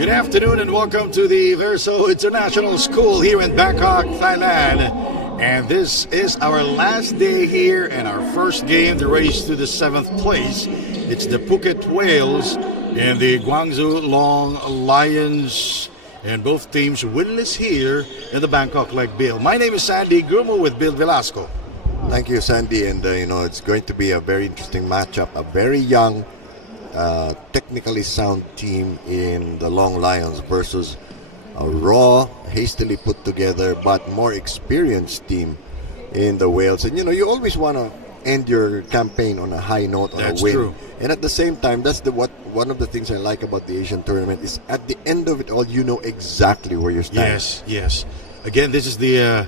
Good afternoon and welcome to the Verso International School here in Bangkok, Thailand. And this is our last day here and our first game, the race to the 7th place. It's the Phuket Whales and the Guangzhou Long Lions. And both teams winless here in the Bangkok Leg Bill. My name is Sandy Grumo with Bill Velasco. Thank you, Sandy. And, it's going to be a very interesting matchup. A very young, technically sound team in the Long Lions versus a raw, hastily put together, but more experienced team in the Whales. And, you always want to end your campaign on a high note, on That's a win. true. And at the same time, that's one of the things I like about the Asian tournament is at the end of it all, you know exactly where you're standing. Yes. Again, this is the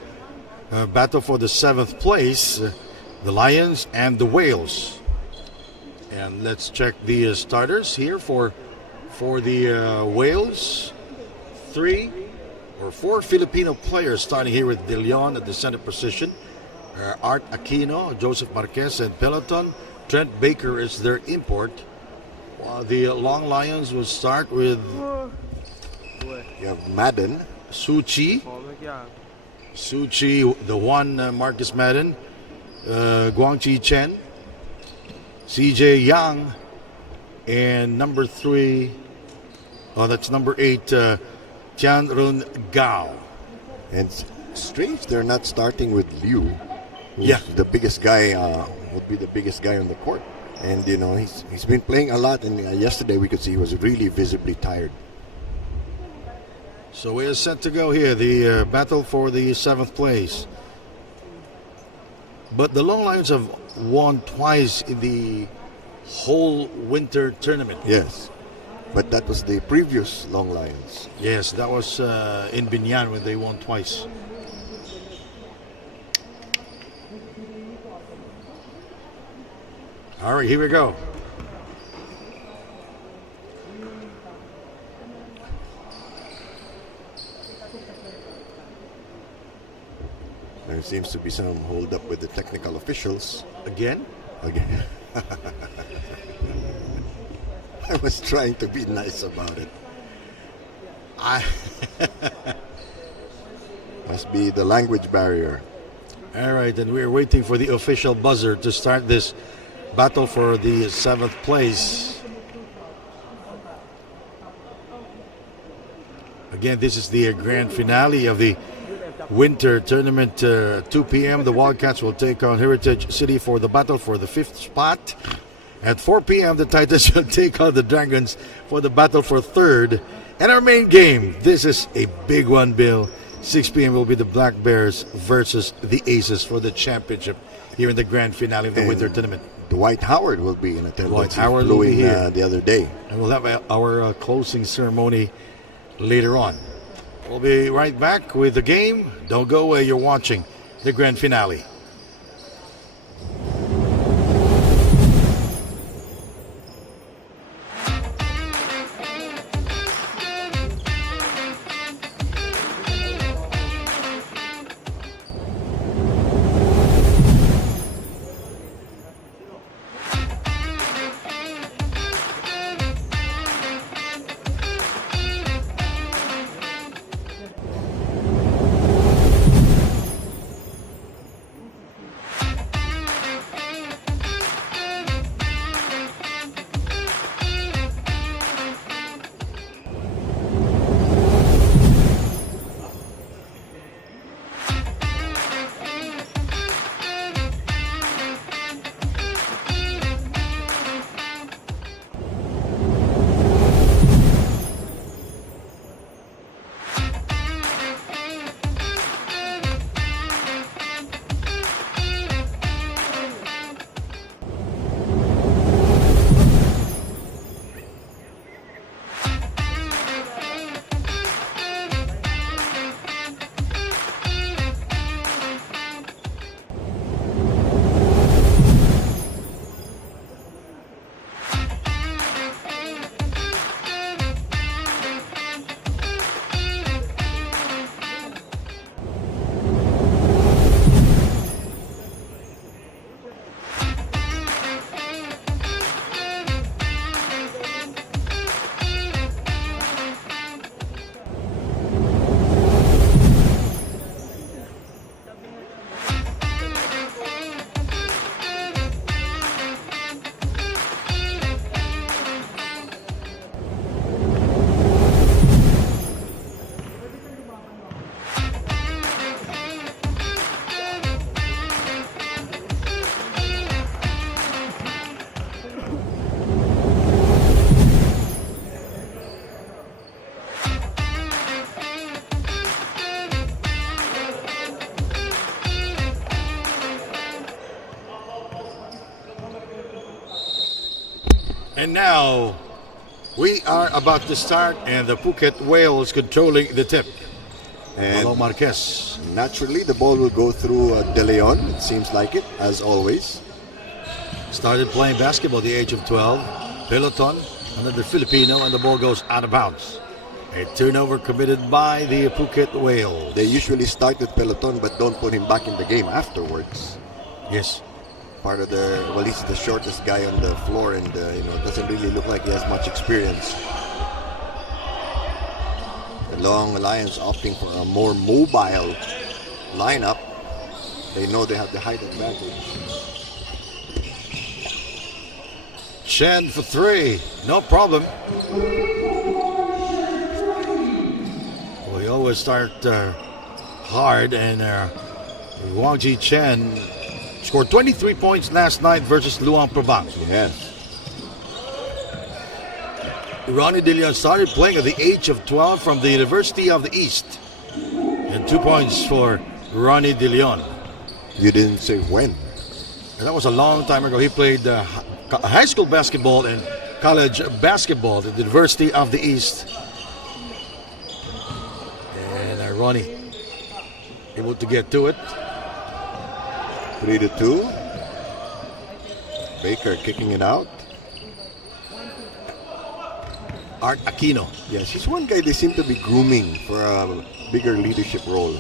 battle for the 7th place, the Lions and the Whales. And let's check the starters here for the Whales. 4 Filipino players starting here with De Leon at the center position. Art Aquino, Joseph Marquez, and Peloton. Trent Baker is their import. While the Long Lions will start with You have Madden. Suchi, the one Marcus Madden, Guangqi Chen, CJ Yang, and number 8, Tian Run Gao. And strange they're not starting with Liu, who's Yeah. the biggest guy, would be the biggest guy on the court. And, he's been playing a lot, and yesterday we could see he was really visibly tired. So we are set to go here, the battle for the 7th place. But the Long Lions have won twice in the whole winter tournament. Yes, but that was the previous Long Lions. Yes, that was in Binyan when they won twice. All right, here we go. There seems to be some hold up with the technical officials. Again? Again. I was trying to be nice about it. Must be the language barrier. All right, and we're waiting for the official buzzer to start this battle for the 7th place. Again, this is the grand finale of the winter tournament. 2 p.m. the Wildcats will take on Heritage City for the battle for the 5th spot. At 4 p.m. the Titans will take on the Dragons for the battle for 3rd. And our main game, this is a big one, Bill. 6 p.m. will be the Black Bears versus the Aces for the championship here in the grand finale of the winter tournament. Dwight Howard will be in attendance. Dwight Howard will be here the other day. And we'll have our closing ceremony later on. We'll be right back with the game. Don't go away. You're watching the grand finale. And now we are about to start, and the Phuket Whales controlling the tip. Hello, And Marquez. naturally, the ball will go through De Leon. It seems like it, as always. Started playing basketball at the age of 12. Peloton, another Filipino, and the ball goes out of bounds. A turnover committed by the Phuket Whales. They usually start with Peloton but don't put him back in the game afterwards. Yes. Part of well, he's the shortest guy on the floor, and doesn't really look like he has much experience. The Long Lions opting for a more mobile lineup. They know they have the height advantage. Chen for three. No problem. We always start hard, and Wang Ji Chen scored 23 points last night versus Luang Prabang. Yes. Ronnie De Leon started playing at the age of 12 from the University of the East. And 2 points for Ronnie De Leon. You didn't say when. And that was a long time ago. He played high school basketball and college basketball at the University of the East. And Ronnie able to get to it. 3-2. Baker kicking it out. Art Aquino. Yes, he's one guy they seem to be grooming for a bigger leadership role.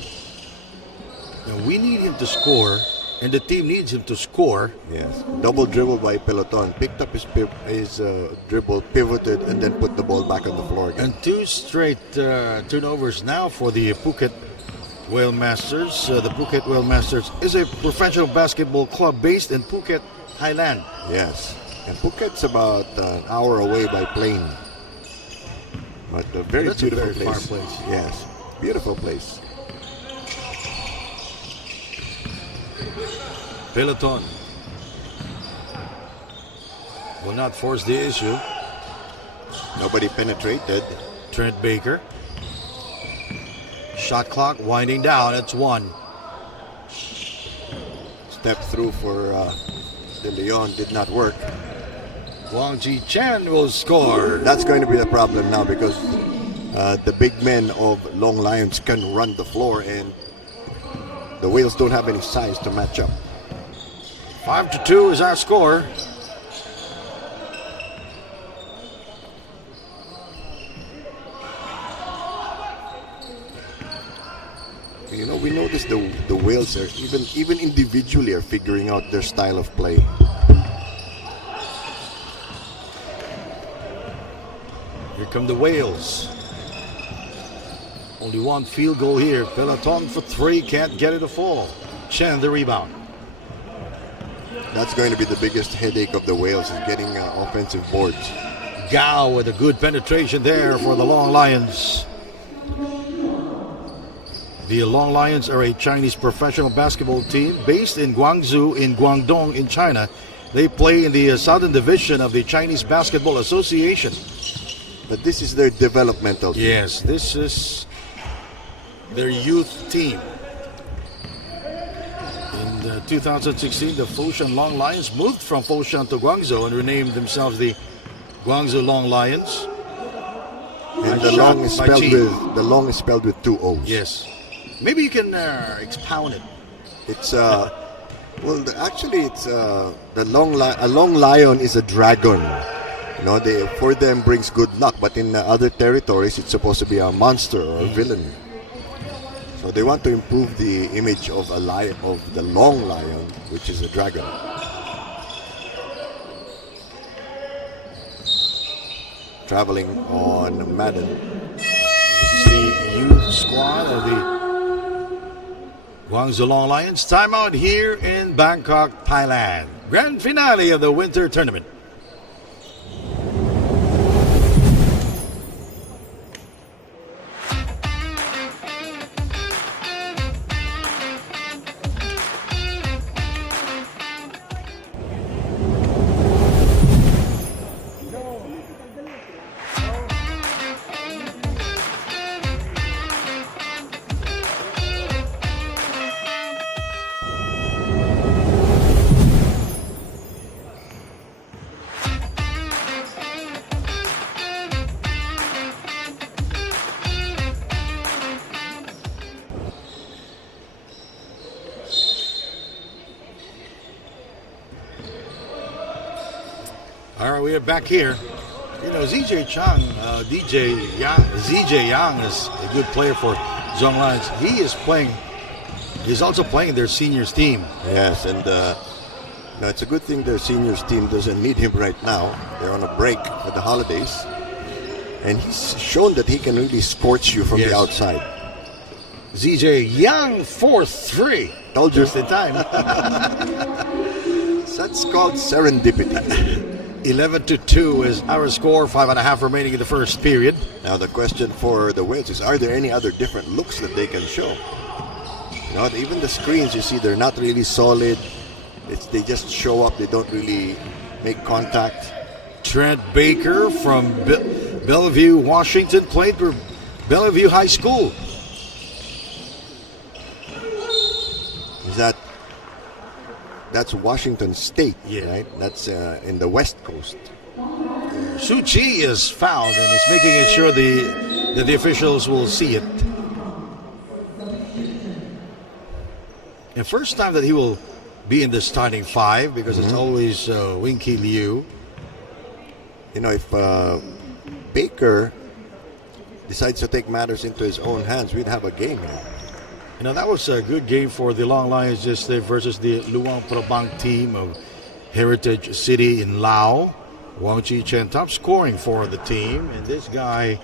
And we need him to score, and the team needs him to score. Yes, double dribble by Peloton. Picked up his dribble, pivoted, and then put the ball back on the floor again. And 2 straight turnovers now for the Phuket Whale Masters. The Phuket Whale Masters is a professional basketball club based in Phuket, Thailand. Yes, and Phuket's about an hour away by plane. But a very That's a beautiful very far place. place. Yes, beautiful place. Peloton will not force the issue. Nobody penetrated. Trent Baker. Shot clock winding down. It's 1. Step through for De Leon did not work. Wang Ji Chen will score. That's going to be the problem now because the big men of Long Lions can run the floor, and the Whales don't have any size to match up. 5-2 is our score. We noticed the Whales are even individually are figuring out their style of play. Here come the Whales. Only 1 field goal here. Peloton for 3, can't get it to fall. Chen the rebound. That's going to be the biggest headache of the Whales, is getting offensive boards. Gao with a good penetration there for the Long Lions. The Long Lions are a Chinese professional basketball team based in Guangzhou in Guangdong in China. They play in the Southern Division of the Chinese Basketball Association. But this is their developmental team. Yes, this is their youth team. In 2016, the Foshan Long Lions moved from Foshan to Guangzhou and renamed themselves the Guangzou Long Lions. And the long is spelled with 2 O's. Yes. Maybe you can expound it. It's actually it's a long lion is a dragon. For them brings good luck, but in other territories it's supposed to be a monster or a villain. So they want to improve the image of the long lion, which is a dragon. Traveling on Madden. This is the youth squad of the Guangzhou Long Lions. Timeout here in Bangkok, Thailand. Grand finale of the winter tournament. All right, we are back here. You know, ZJ Yang is a good player for Zhong Lions. He's also playing their seniors team. Yes, and no, it's a good thing their seniors team doesn't need him right now. They're on a break for the holidays. And he's shown that he can really scorch you from the outside. ZJ Yang 4-3. Told you. Just in time. That's called serendipity. 11-2 is our score. 5.5 remaining in the first period. Now the question for the Wales is, are there any other different looks that they can show? You know, even the screens, you see, they're not really solid. They just show up. They don't really make contact. Trent Baker from Bellevue, Washington, played for Bellevue High School. That's Washington State, Yeah. right? That's in the West Coast. Su Chi is fouled and is making sure that the officials will see it. And first time that he will be in the starting five because it's always Winky Liu. You know, if Baker decides to take matters into his own hands, we'd have a game here. You know, that was a good game for the Long Lions yesterday versus the Luang Prabang team of Heritage City in Lao. Wang Chi Chen top scoring for the team. And this guy,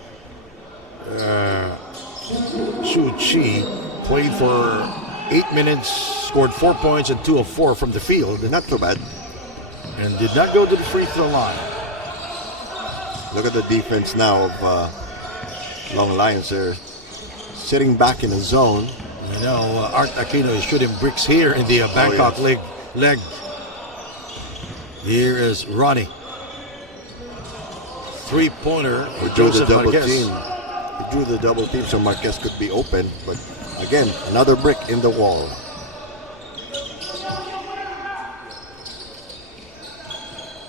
Su Chi, played for 8 minutes, scored 4 points and 2 of 4 from the field. Not so bad. And did not go to the free throw line. Look at the defense now of Long Lions. They're sitting back in the zone. You know, Art Aquino is shooting bricks here in the Bangkok leg. Here is Ronnie. Three-pointer for Drew the Joseph double Marquez. team. He drew the double team so Marquez could be open. But again, another brick in the wall.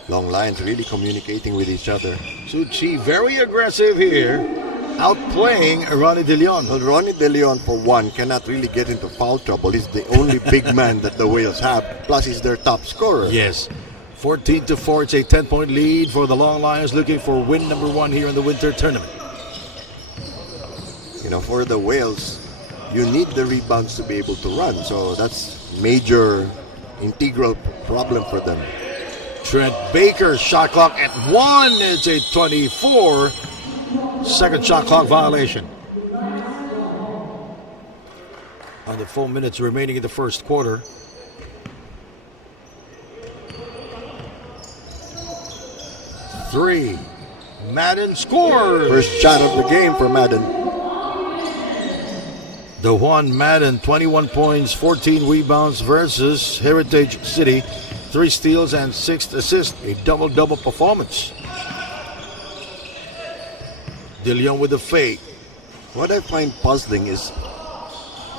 Long Lions really communicating with each other. Su Chi very aggressive here, outplaying Ronnie De Leon. Well, Ronnie De Leon, for one, cannot really get into foul trouble. He's the only big man that the Wales have. Plus, he's their top scorer. Yes, 14-4. It's a 10-point lead for the Long Lions, looking for win number 1 here in the winter tournament. You know, for the Wales, you need the rebounds to be able to run. So that's major, integral problem for them. Trent Baker, shot clock at 1. It's a 24. Second shot clock violation. Under 4 minutes remaining in the first quarter. Three. Madden scores. First shot of the game for Madden. The Juan Madden, 21 points, 14 rebounds versus Heritage City. 3 steals and 6 assists. A double-double performance. De Leon with the fake. What I find puzzling is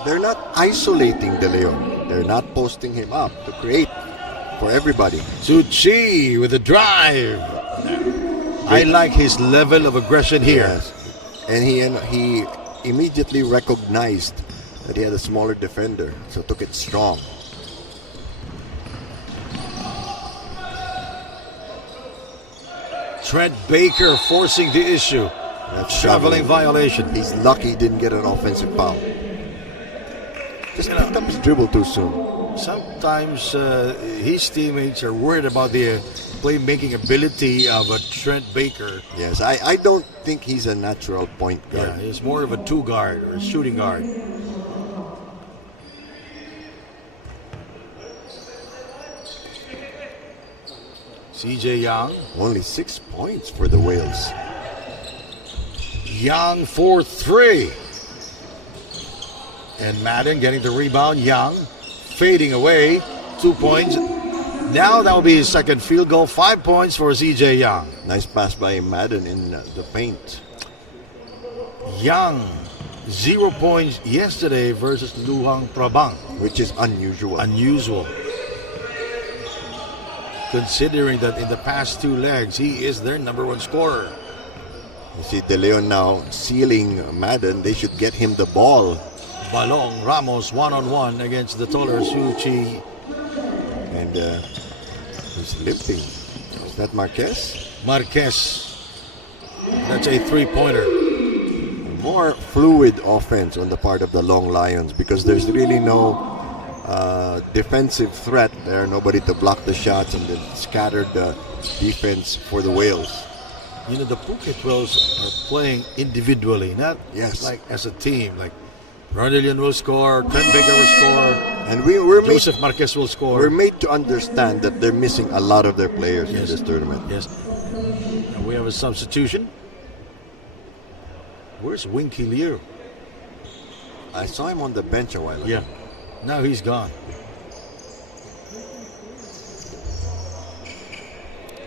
they're not isolating De Leon. They're not posting him up to create for everybody. Su Chi with the drive. I like his level of aggression here. Yes. And he immediately recognized that he had a smaller defender, so took it strong. Trent Baker forcing the issue. That's Traveling violation. He's lucky he didn't get an offensive foul. Just picked up his dribble too soon. Sometimes his teammates are worried about the playmaking ability of a Trent Baker. Yes, I don't think he's a natural point guard. Yeah, he's more of a 2 guard or a shooting guard. CJ Yang. Only 6 points for the Wales. Yang 4-3. And Madden getting the rebound. Yang fading away. 2 points. Now that will be his second field goal. 5 points for CJ Yang. Nice pass by Madden in the paint. Yang, 0 points yesterday versus Luang Prabang. Which is unusual. Unusual. Considering that in the past 2 legs, he is their number 1 scorer. You see De Leon now sealing Madden. They should get him the ball. Balong Ramos 1-on-1 against the taller Su Chi. And he's limping. Is that Marquez? Marquez. That's a three-pointer. More fluid offense on the part of the Long Lions because there's really no defensive threat there. Nobody to block the shots and then scattered defense for the Whales. You know, the Phuket Whales are playing individually, not Yes. like as a team. Like Ronillion will score, Trent Baker will score, And we're made, Joseph Marquez will score. we're made to understand that they're missing a lot of their players in Yes. this tournament. Yes. And we have a substitution. Where's Winky Liu? I saw him on the bench a while ago. Yeah. Now he's gone.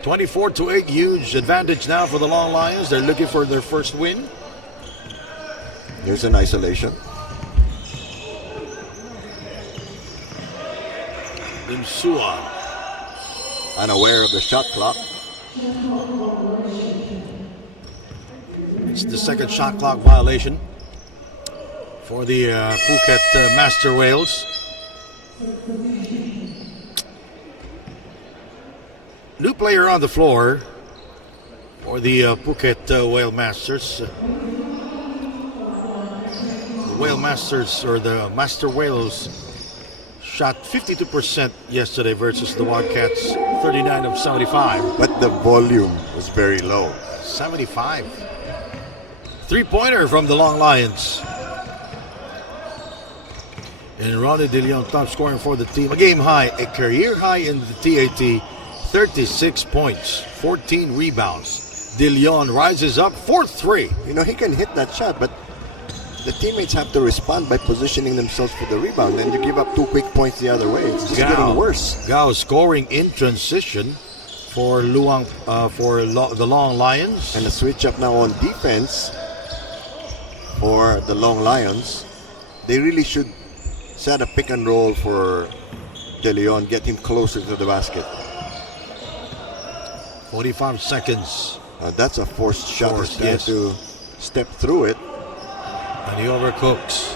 24-8, huge advantage now for the Long Lions. They're looking for their first win. Here's an isolation. Lim Suan. Unaware of the shot clock. It's the second shot clock violation for the Phuket Master Whales. New player on the floor for the Phuket Whale Masters. The Whale Masters, or the Master Whales, shot 52% yesterday versus the Wildcats 39 of 75. But the volume was very low. 75. Three-pointer from the Long Lions. And Ronnie De Leon top scoring for the team. A game high, a career high in the TAT. 36 points, 14 rebounds. De Leon rises up 4-3. You know, he can hit that shot, but the teammates have to respond by positioning themselves for the rebound. Then you give up 2 quick points the other way. It's just getting worse. Gao scoring in transition for the Long Lions. And a switch up now on defense for the Long Lions. They really should set a pick and roll for De Leon, get him closer to the basket. 45 seconds. That's a forced shot. He's trying Yes. to step through it. And he overcooks.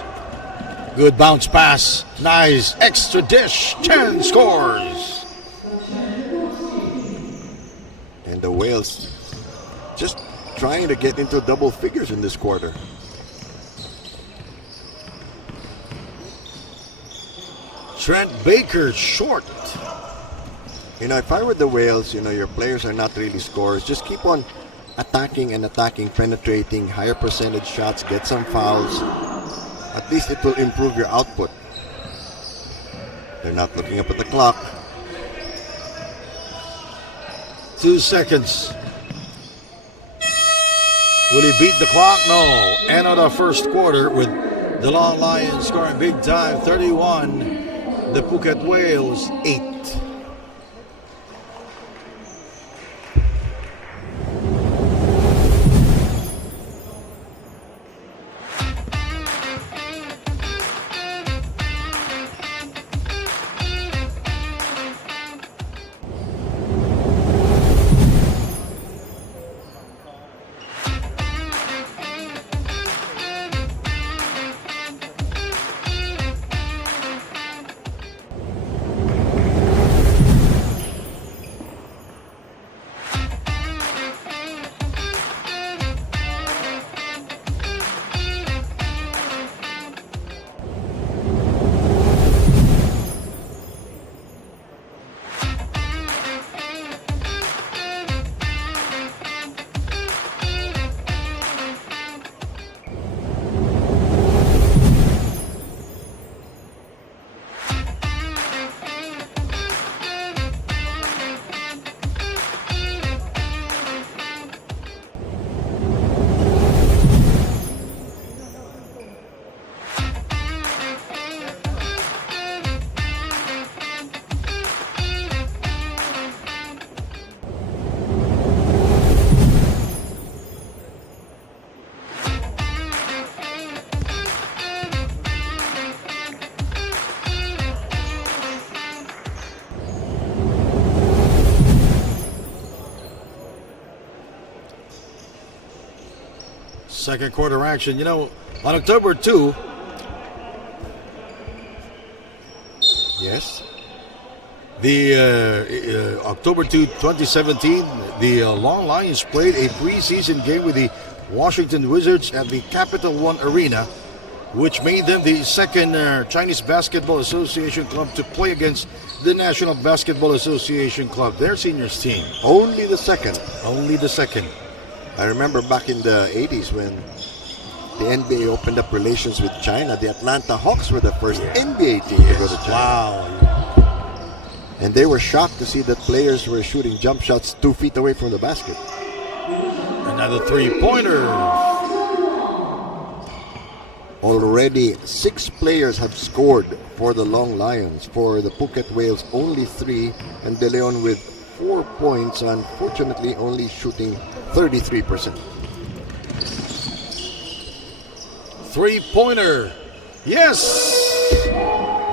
Good bounce pass. Nice extra dish. 10 scores. And the Whales just trying to get into double figures in this quarter. Trent Baker short. You know, if I were the Whales, you know, your players are not really scorers. Just keep on attacking and attacking, penetrating, higher percentage shots, get some fouls. At least it will improve your output. They're not looking up at the clock. 2 seconds. Will he beat the clock? No. End of the first quarter with the Long Lions scoring big time. 31. The Phuket Whales 8. Second quarter action. You know, on October 2, Yes. The October 2, 2017, the Long Lions played a preseason game with the Washington Wizards at the Capital One Arena, which made them the second Chinese Basketball Association club to play against the National Basketball Association club, their seniors team. Only the second. Only the second. I remember back in the 80s when the NBA opened up relations with China. The Atlanta Hawks were the first NBA team to go to China. Wow. And they were shocked to see that players were shooting jump shots 2 feet away from the basket. Another three-pointer. Already 6 players have scored for the Long Lions. For the Phuket Whales, only 3. And De Leon with 4 points, unfortunately only shooting 33%. Three-pointer. Yes!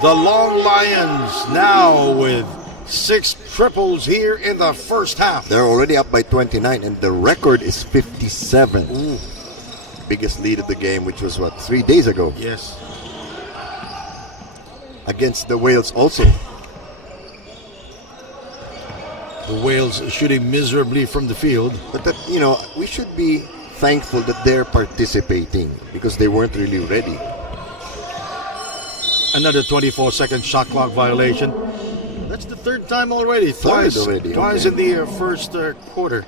The Long Lions now with 6 triples here in the first half. They're already up by 29, and the record is 57. Ooh. Biggest lead of the game, which was, 3 days ago? Yes. Against the Whales also. The Whales shooting miserably from the field. But that, we should be thankful that they're participating because they weren't really ready. Another 24-second shot clock violation. That's the third time already. Twice Okay. in the first quarter.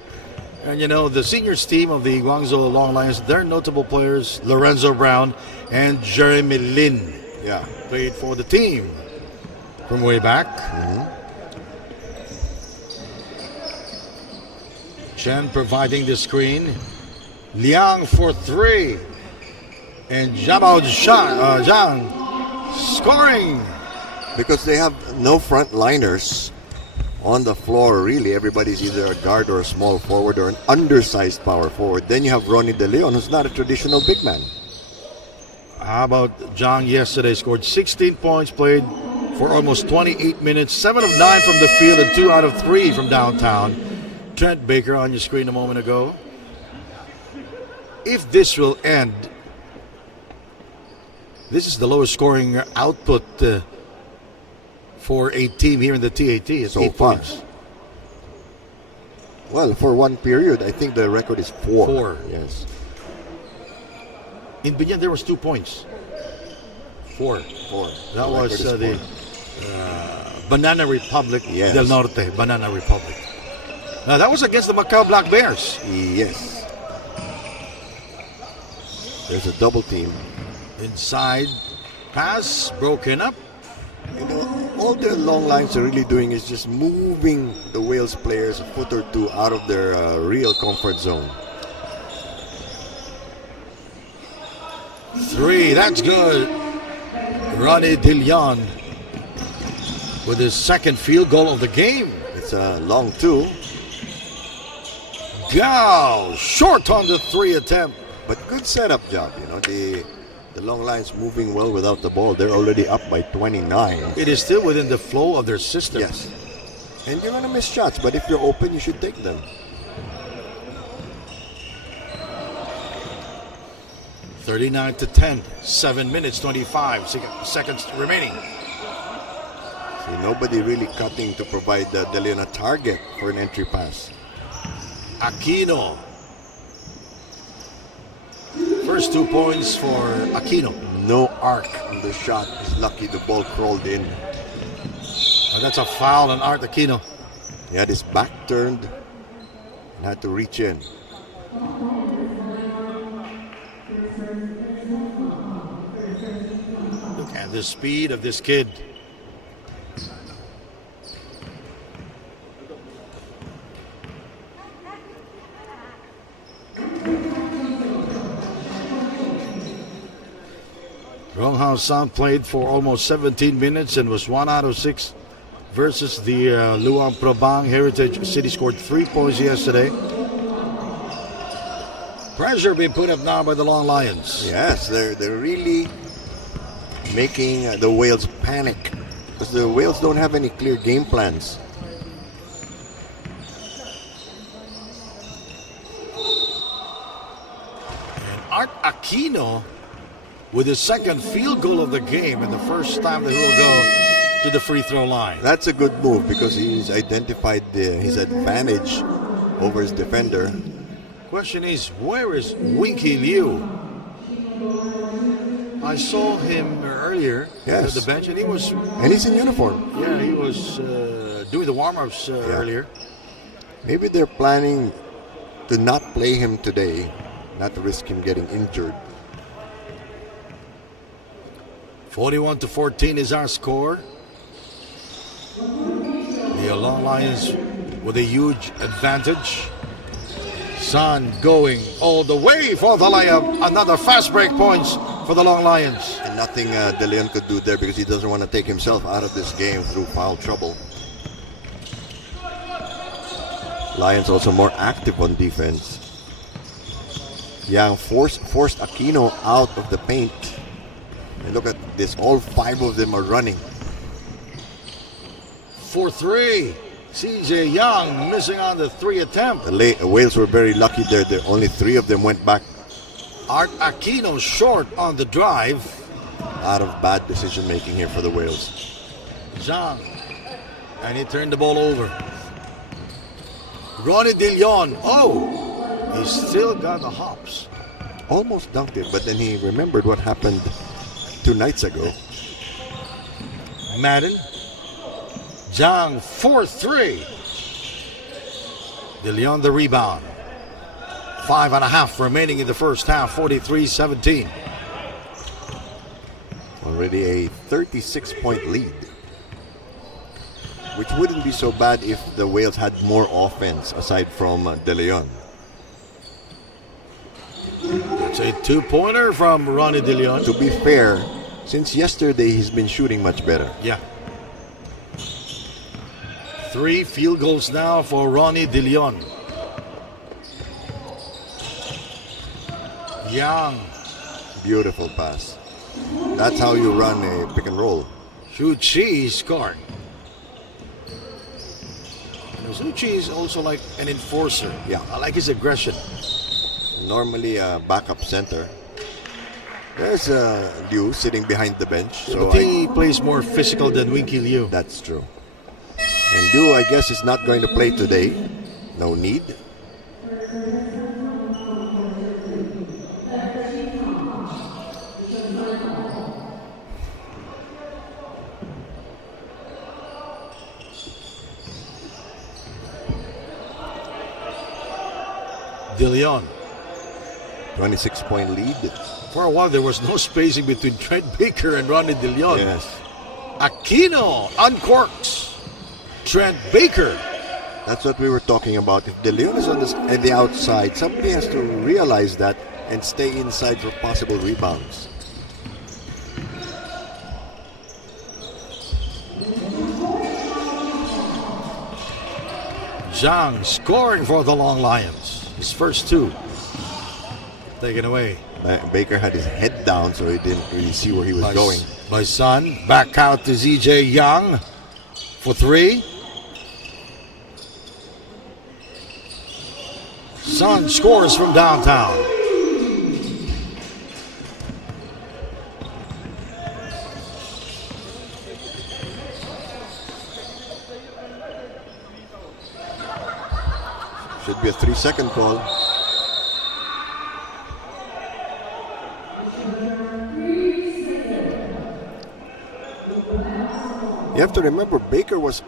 And the seniors team of the Guangzhou Long Lions, their notable players, Lorenzo Brown and Jeremy Lin, Yeah. played for the team from way back. Chen providing the screen. Liang for 3. And Zhao Zhang scoring. Because they have no frontliners on the floor, really. Everybody's either a guard or a small forward or an undersized power forward. Then you have Ronnie De Leon, who's not a traditional big man. How about Zhang yesterday? Scored 16 points, played for almost 28 minutes, 7 of 9 from the field and 2 out of 3 from downtown. Trent Baker on your screen a moment ago. If this will end, this is the lowest scoring output for a team here in the TAT. It's So 8 far. points. Well, for one period, I think the record is 4. 4. Yes. In Binyan, there was 2 points. 4. 4. That The was record is the Banana Republic Yes. del Norte. Banana Republic. Now, that was against the Macau Black Bears. 4. Yes. There's a double team. Inside pass, broken up. All the Long Lines are really doing is just moving the Wales players a foot or two out of their real comfort zone. 3, that's good. Ronnie De Leon with his second field goal of the game. It's a long 2, Gao, short on the 3 attempt. but good setup job. The Long Lines moving well without the ball. They're already up by 29. It is still within the flow of their system. Yes. And you're going to miss shots, but if you're open, you should take them. 39-10, 7 minutes, 25 seconds remaining. See, nobody really cutting to provide De Leon a target for an entry pass. Aquino. First 2 points for Aquino. No arc on the shot. He's lucky the ball crawled in. That's a foul on Art Aquino. He had his back turned and had to reach in. Look at the speed of this kid. Ronghao San played for almost 17 minutes and was 1 out of 6 versus the Luang Prabang. Heritage City scored 3 points yesterday. Pressure being put up now by the Long Lions. Yes, they're really making the Whales panic because the Whales don't have any clear game plans. And Art Aquino with his second field goal of the game and the first time that he will go to the free throw line. That's a good move because he's identified his advantage over his defender. Question is, where is Winky Liu? I saw him earlier at the bench, and he's in uniform. Yeah, he was doing the warm-ups earlier. Maybe they're planning to not play him today, not to risk him getting injured. 41-14 is our score. The Long Lions with a huge advantage. Son going all the way for the layup. Another fast break points for the Long Lions. And nothing De Leon could do there because he doesn't want to take himself out of this game through foul trouble. Lions also more active on defense. Yang forced Aquino out of the paint. And look at this, all 5 of them are running. 4-3. CJ Young missing on the 3 attempt. The Wales were very lucky there. Only 3 of them went back. Art Aquino short on the drive. A lot of bad decision making here for the Wales. Zhang. And he turned the ball over. Ronnie De Leon. Oh, he still got the hops. Almost dunked it, but then he remembered what happened 2 nights ago. Madden. Zhang 4-3. De Leon the rebound. 5.5 remaining in the first half. 43-17. Already a 36-point lead. Which wouldn't be so bad if the Wales had more offense aside from De Leon. It's a 2-pointer from Ronnie De Leon. To be fair, since yesterday he's been shooting much better. Yeah. 3 field goals now for Ronnie De Leon. Young. Beautiful pass. That's how you run a pick and roll. Zhu Chi scored. Zhu Chi is also like an enforcer. Yeah. I like his aggression. Normally a backup center. There's Liu sitting behind the bench. So but he plays more physical than Winky Liu. That's true. And Liu, I guess, is not going to play today. No need. De Leon. 26-point lead. For a while, there was no spacing between Trent Baker and Ronnie De Leon. Yes. Aquino uncorks. Trent Baker. That's what we were talking about. If De Leon is on the outside, somebody has to realize that and stay inside for possible rebounds. Zhang scoring for the Long Lions. His first 2. Taken away. Baker had his head down, so he didn't really see where he was going. By Son. Back out to ZJ Young for 3. Son scores from downtown. Should be a 3-second call. You have to remember, Baker was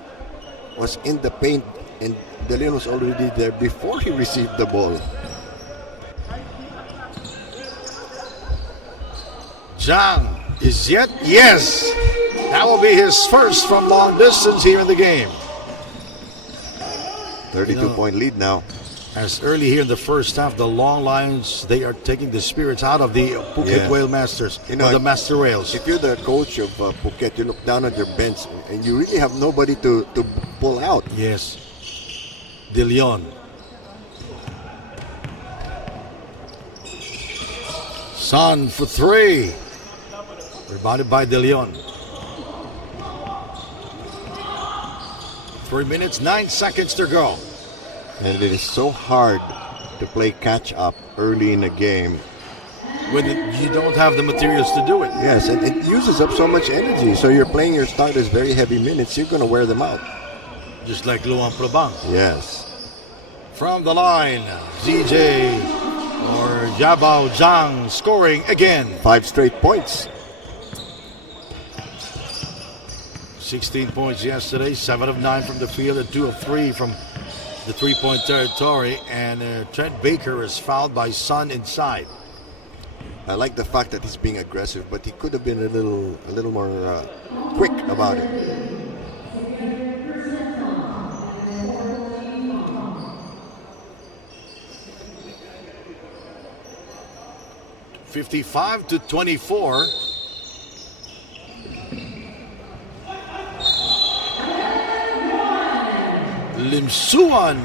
in the paint and De Leon was already there before he received the ball. Zhang is yet? Yes! That will be his first from long distance here in the game. 32-point lead now. As early here in the first half, the Long Lions, they are taking the spirits out of the Phuket Whale Masters, the Master Whales. If you're the coach of Phuket, you look down at your bench and you really have nobody to pull out. Yes. De Leon. Son for 3. Rebounded by De Leon. 3 minutes, 9 seconds to go. And it is so hard to play catch up early in a game when you don't have the materials to do it. Yes, and it uses up so much energy. So you're playing your starters very heavy minutes. You're going to wear them out. Just like Luan Prabang. Yes. From the line, ZJ or Yabao Zhang scoring again. 5 straight points. 16 points yesterday, 7 of 9 from the field, and 2 of 3 from the three-point territory. And Trent Baker is fouled by Sun inside. I like the fact that he's being aggressive, but he could have been a little more quick about it. 55-24. Lim Suan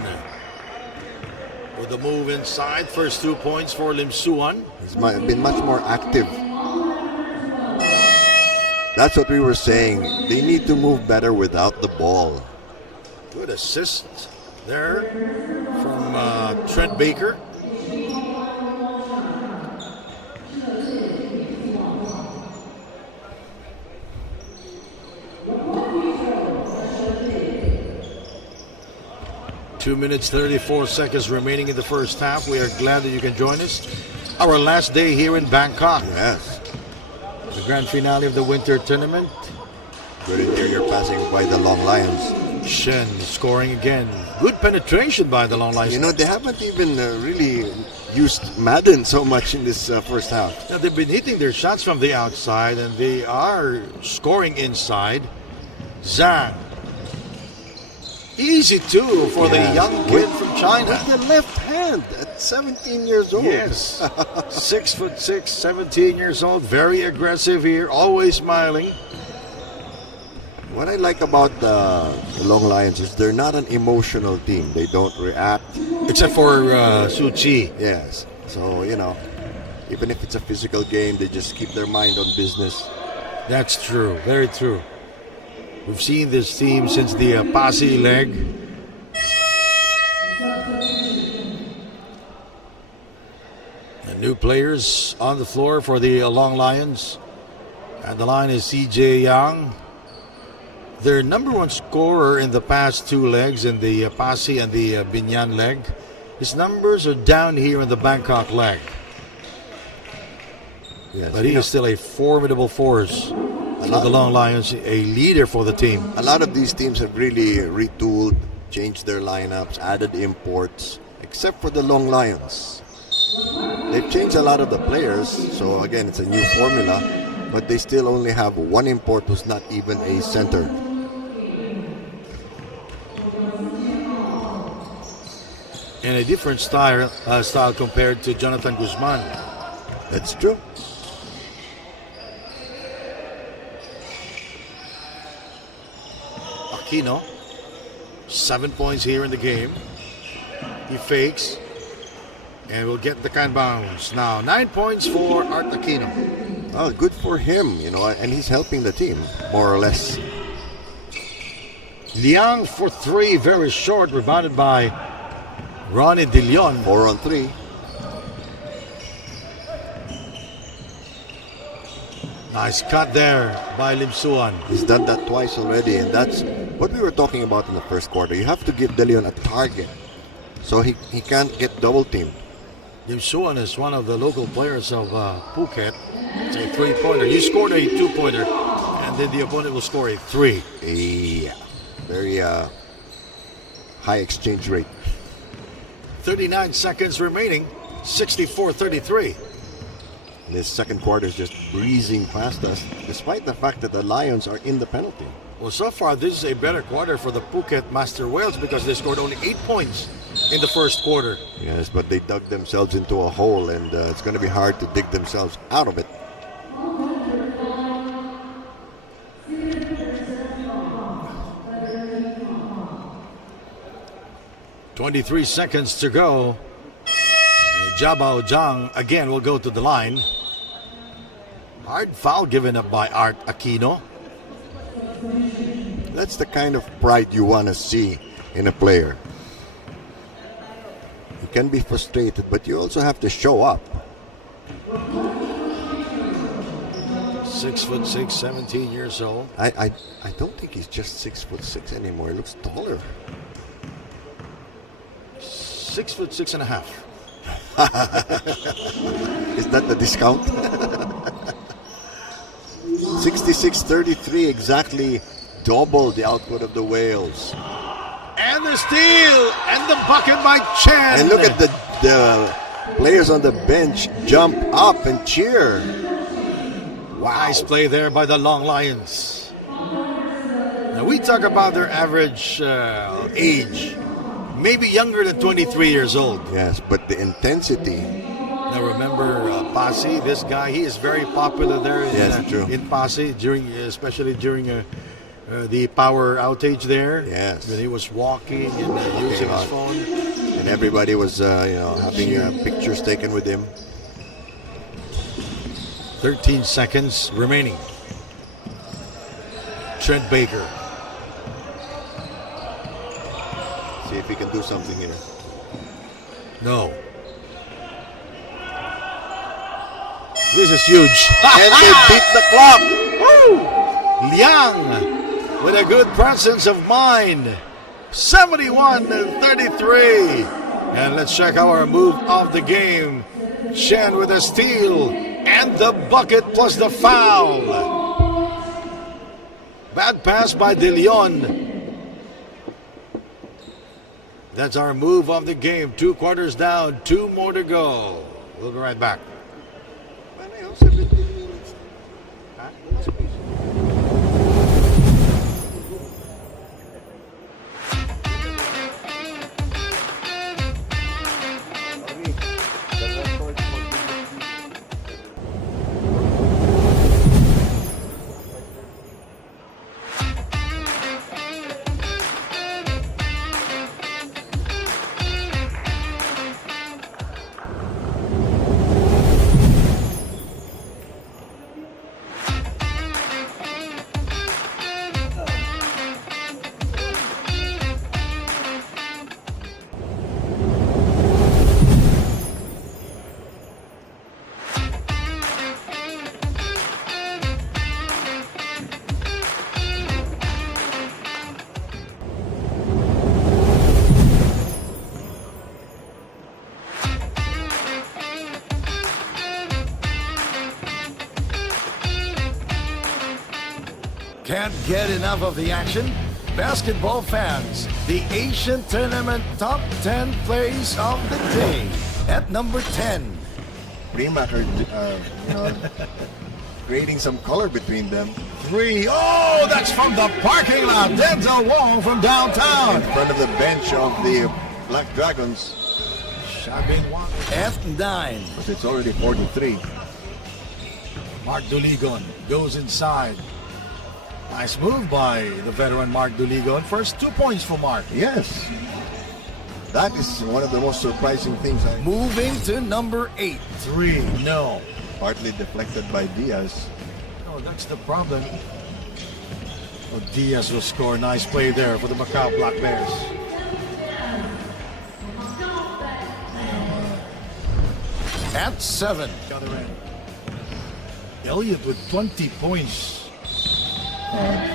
with a move inside. First 2 points for Lim Suan. He's been much more active. That's what we were saying. They need to move better without the ball. Good assist there from Trent Baker. Two minutes, 34 seconds remaining in the first half. We are glad that you can join us. Our last day here in Bangkok. Yes. The grand finale of the winter tournament. Good interior passing by the Long Lions. Shen scoring again. Good penetration by the Long Lions. You know, they haven't even really used Madden so much in this first half. Now, they've been hitting their shots from the outside, and they are scoring inside. Zhang. Easy too for the young kid from China. With the left hand at 17 years old. Yes. 6'6", 17 years old. Very aggressive here. Always smiling. What I like about the Long Lions is they're not an emotional team. They don't react. Except for Su Chi. Yes. So, you know, even if it's a physical game, they just keep their mind on business. That's true. Very true. We've seen this team since the Pasi leg. And new players on the floor for the Long Lions. And the line is CJ Yang. Their number one scorer in the past two legs, in the Pasi and the Binyan leg. His numbers are down here in the Bangkok leg. Yes, but he is still a formidable force. For the Long Lions, a leader for the team. A lot of these teams have really retooled, changed their lineups, added imports, except for the Long Lions. They've changed a lot of the players, so again, it's a new formula, but they still only have one import who's not even a center. And a different style compared to Jonathan Guzman. That's true. Aquino, 7 points here in the game. He fakes and will get the can bounce. Now 9 points for Art Aquino. Oh, good for him, you know, and he's helping the team, more or less. Liang for 3, very short, rebounded by Ronnie De Leon. 4 on 3. Nice cut there by Lim Suan. He's done that twice already, and that's what we were talking about in the first quarter. You have to give De Leon a target so he can't get double teamed. Lim Suan is one of the local players of Phuket. It's a 3-pointer. He scored a 2-pointer, and then the opponent will score a 3. Yeah, very high exchange rate. 39 seconds remaining, 64-33. This second quarter is just breezing past us, despite the fact that the Lions are in the penalty. Well, so far, this is a better quarter for the Phuket Master Whales because they scored only 8 points in the first quarter. Yes, but they dug themselves into a hole, and it's going to be hard to dig themselves out of it. "23 seconds to go. Jabao Zhang again will go to the line. Hard foul given up by Art Aquino. That's the kind of pride you want to see in a player. You can be frustrated, but you also have to show up. 6'6", 17 years old. I don't think he's just 6'6" anymore. He looks taller. 6'6.5". Is that the discount? 66-33, exactly double the output of the Whales. And the steal and the bucket by Chen. And look at the players on the bench jump up and cheer. Wow. Nice play there by the Long Lions. Now we talk about their average age, maybe younger than 23 years old. Yes, but the intensity. Now remember Pasay, this guy, he is very popular there in Pasay, especially during the power outage there. Yes. When he was walking and using his phone. And everybody was having pictures taken with him. 13 seconds remaining. Trent Baker. See if he can do something here. No. This is huge. And they beat the clock. Woo! Liang with a good presence of mind. 71-33. And let's check our move of the game. Chen with a steal and the bucket plus the foul. Bad pass by De Leon. That's our move of the game. 2 quarters down, 2 more to go. We'll be right back. Can't get enough of the action? Basketball fans, the Asian Tournament Top 10 Plays of the Day. At number 10. Prima are creating some color between them. 3. Oh, that's from the parking lot. Denzel Wong from downtown. In front of the bench of the Black Dragons. At 9. But it's already 43. Mark Duligon goes inside. Nice move by the veteran Mark Duligon. First 2 points for Mark. Yes. That is one of the most surprising things. Moving to number 8. 3. No. Partly deflected by Diaz. Oh, that's the problem. Oh, Diaz will score. Nice play there for the Macau Black Bears. At 7. Other end. Elliott with 20 points.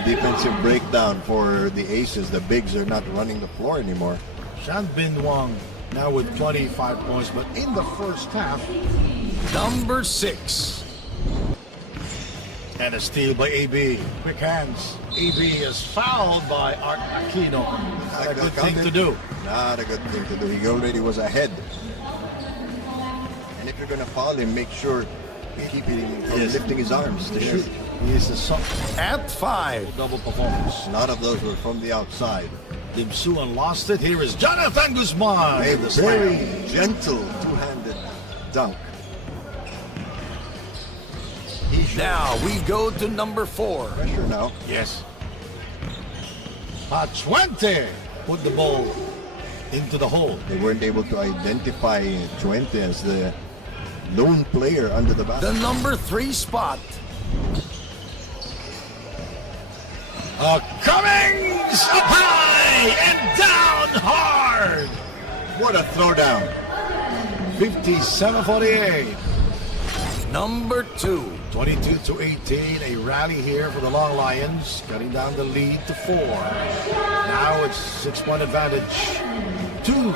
Defensive breakdown for the Aces. The bigs are not running the floor anymore. Shan Bin Wang now with 25 points, but in the first half. Number 6. And a steal by AB. Quick hands. AB is fouled by Art Aquino. Not a good thing to do. Not a good thing to do. He already was ahead. And if you're going to foul him, make sure you keep him from lifting his arms to shoot. He is at 5. Double performance. None of those were from the outside. Dim Suan lost it. Here is Jonathan Guzman. A very gentle two-handed dunk. Now we go to number 4. Pressure now. Yes. Pachuente put the ball into the hole. They weren't able to identify Chuente as the lone player under the basket. The number 3 spot. Cummings up high and down hard. What a throwdown. 57-48. Number 2. 22-18, a rally here for the Long Lions, cutting down the lead to 4. Now it's 6-point advantage. 2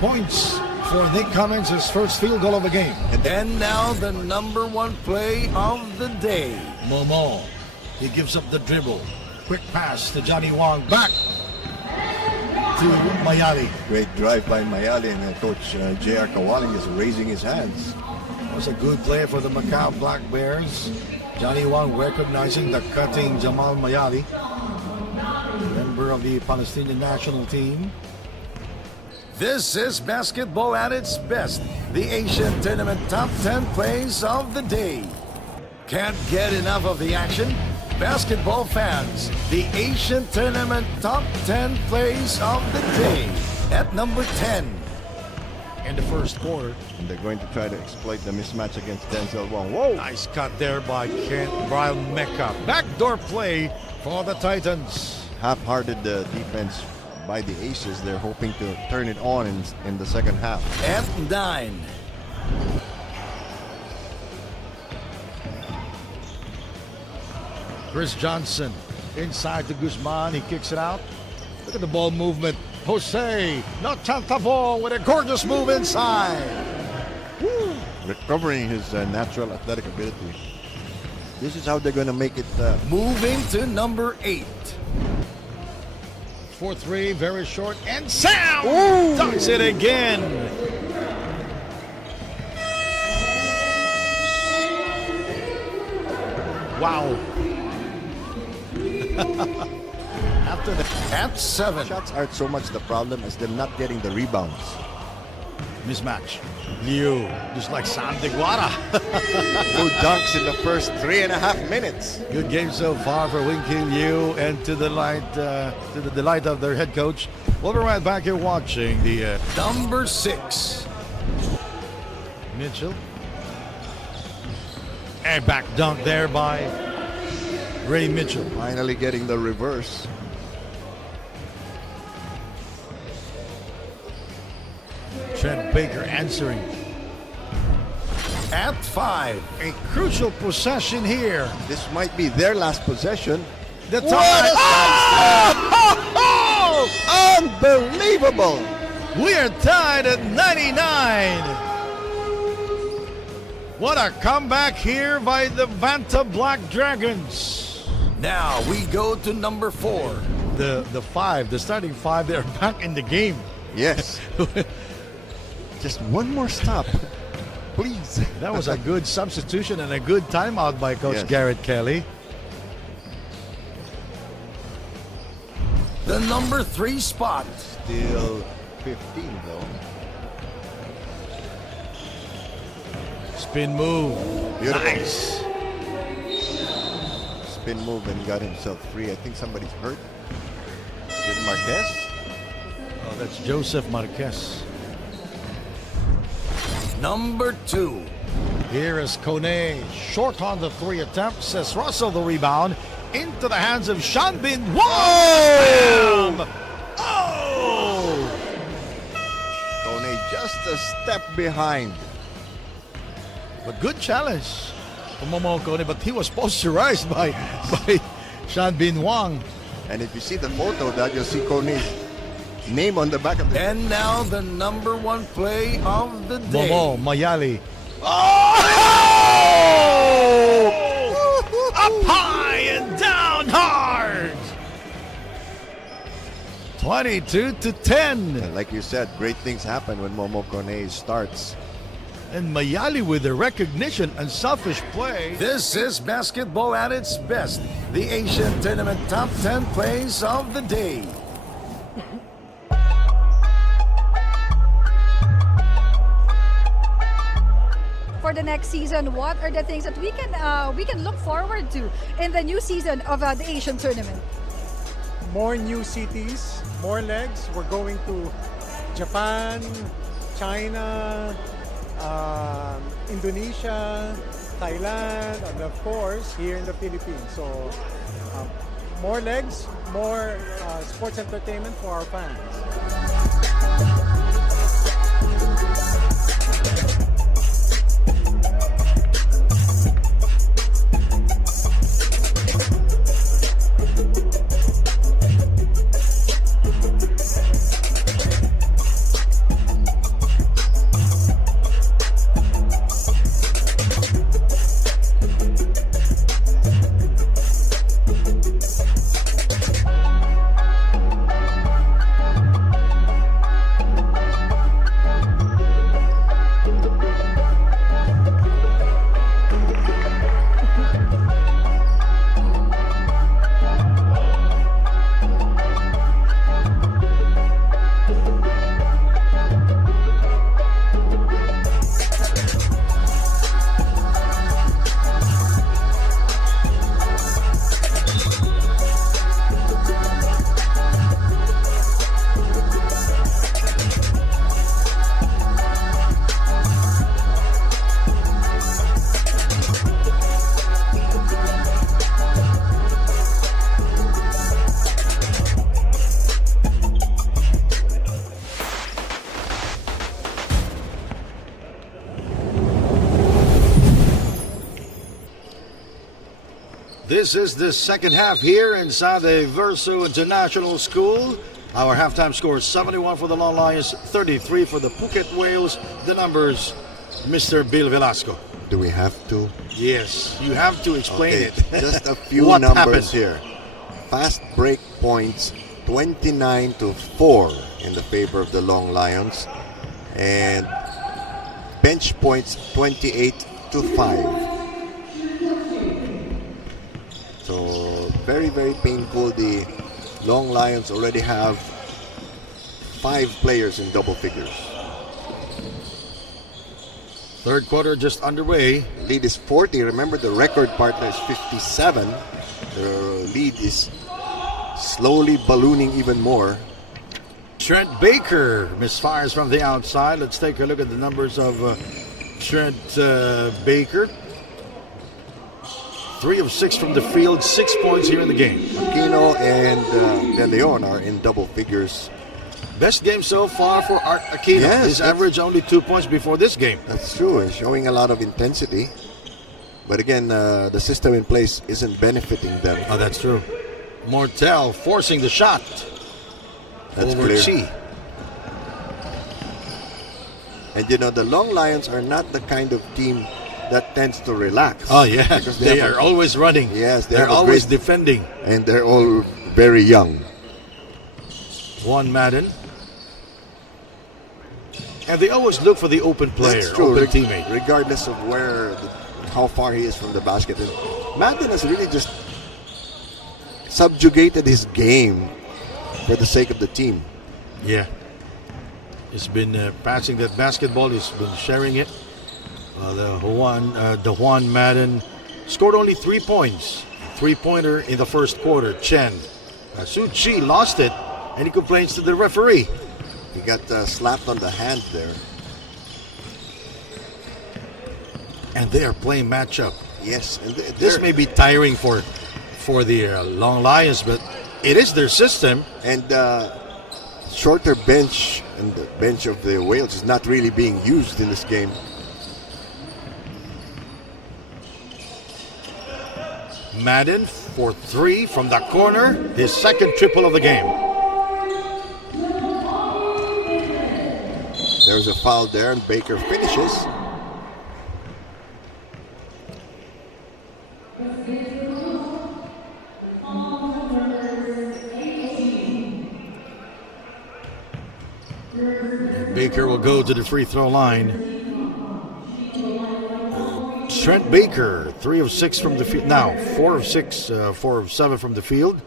points for Nick Cummings, his first field goal of the game. And now the number 1 play of the day. Momo, he gives up the dribble. Quick pass to Johnny Wong, back to Mayali. Great drive by Mayali, and Coach J.R. Kawaling is raising his hands. That was a good play for the Macau Black Bears. Johnny Wong recognizing the cutting Jamal Mayali, member of the Palestinian national team. This is basketball at its best. The Asian Tournament top 10 plays of the day. Can't get enough of the action? Basketball fans, the Asian Tournament top 10 plays of the day. At number 10. In the first quarter. And they're going to try to exploit the mismatch against Denzel Wong. Whoa! Nice cut there by Brian Mecca. Backdoor play for the Titans. Half-hearted defense by the Aces. They're hoping to turn it on in the second half. At 9. Chris Johnson inside to Guzman. He kicks it out. Look at the ball movement. Jose Notantavo with a gorgeous move inside. Woo. Recovering his natural athletic ability. This is how they're going to make it. Moving to number 8. 4-3, very short, and Sam dunks it again. Wow. After the At 7. Shots aren't so much the problem as them not getting the rebounds. mismatch, Liu, just like Sam Deguara. 2 dunks in the first 3.5 minutes. Good game so far for Winky Liu, and to the delight of their head coach. We'll be right back here watching the number 6. Mitchell. And back dunk there by Ray Mitchell. Finally getting the reverse. Trent Baker answering. At 5. A crucial possession here. This might be their last possession. The time. Unbelievable! We are tied at 99. What a comeback here by the Vanta Black Dragons. Now we go to number 4. The starting 5, they're back in the game. Yes. Just one more stop, please. That was a good substitution and a good timeout by Coach Yes. Garrett Kelly. The number 3 spot. Still 15 though. Spin move. Beautiful. Nice. Spin move and got himself free. I think somebody's hurt. Is it Marquez? Oh, that's Joseph Marquez. Number 2. Here is Kone, short on the 3 attempt, says Russell the rebound, into the hands of Sean Bin. Whoa! Oh! Kone just a step behind. But good challenge for Momo Kone, but he was posterized by Sean Bin Wang. And if you see the photo of that, you'll see Kone's name on the back of the And now the number 1 play of the day. Momo, Mayali. Oh! Up high and down hard. 22-10. Like you said, great things happen when Momo Kone starts. And Mayali with the recognition and selfish play. This is basketball at its best. The Asian Tournament top 10 plays of the day. For the next season, what are the things that we can look forward to in the new season of the Asian Tournament? More new cities, more legs. We're going to Japan, China, Indonesia, Thailand, and of course here in the Philippines. So more legs, more sports entertainment for our fans. This is the second half here inside the Verso International School. Our halftime score is 71 for the Long Lions, 33 for the Phuket Whales. The numbers, Mr. Bill Velasco. Do we have to? Yes, you have to explain Okay, it. just a few What numbers happened? here. Fast break points 29-4 in the favor of the Long Lions, and bench points 28-5. So very, very painful. The Long Lions already have 5 players in double figures. Third quarter just underway. Lead is 40. Remember, the record partner is 57. The lead is slowly ballooning even more. Trent Baker misfires from the outside. Let's take a look at the numbers of Trent Baker. 3 of 6 from the field, 6 points here in the game. Aquino and De Leon are in double figures. Best game so far for Art Aquino. Yes, His that's- average only 2 points before this game. That's true. It's showing a lot of intensity. But again, the system in place isn't benefiting them. Oh, that's true. Mortel forcing the shot. That's over clear. Chi. And you know, the Long Lions are not the kind of team that tends to relax. Oh, yeah. Because They have are a- always running. Yes, they They're have a always great- defending. And they're all very young. Juan Madden. And they always look for the open player, That's true, open teammate. regardless of how far he is from the basket. And Madden has really just subjugated his game for the sake of the team. Yeah. He's been passing that basketball. He's been sharing it. The Juan Madden scored only 3 points. 3-pointer in the first quarter. Chen. Su Chi lost it, and he complains to the referee. He got slapped on the hand there. And they are playing matchup. Yes, and This may be tiring for the Long Lions, but it is their system. and shorter bench, and the bench of the Wales is not really being used in this game. Madden for 3 from the corner. His second triple of the game. There's a foul there, and Baker finishes. Baker will go to the free throw line. Trent Baker, 3 of 6 from the field. Now, 4 of 6, 4 of 7 from the field.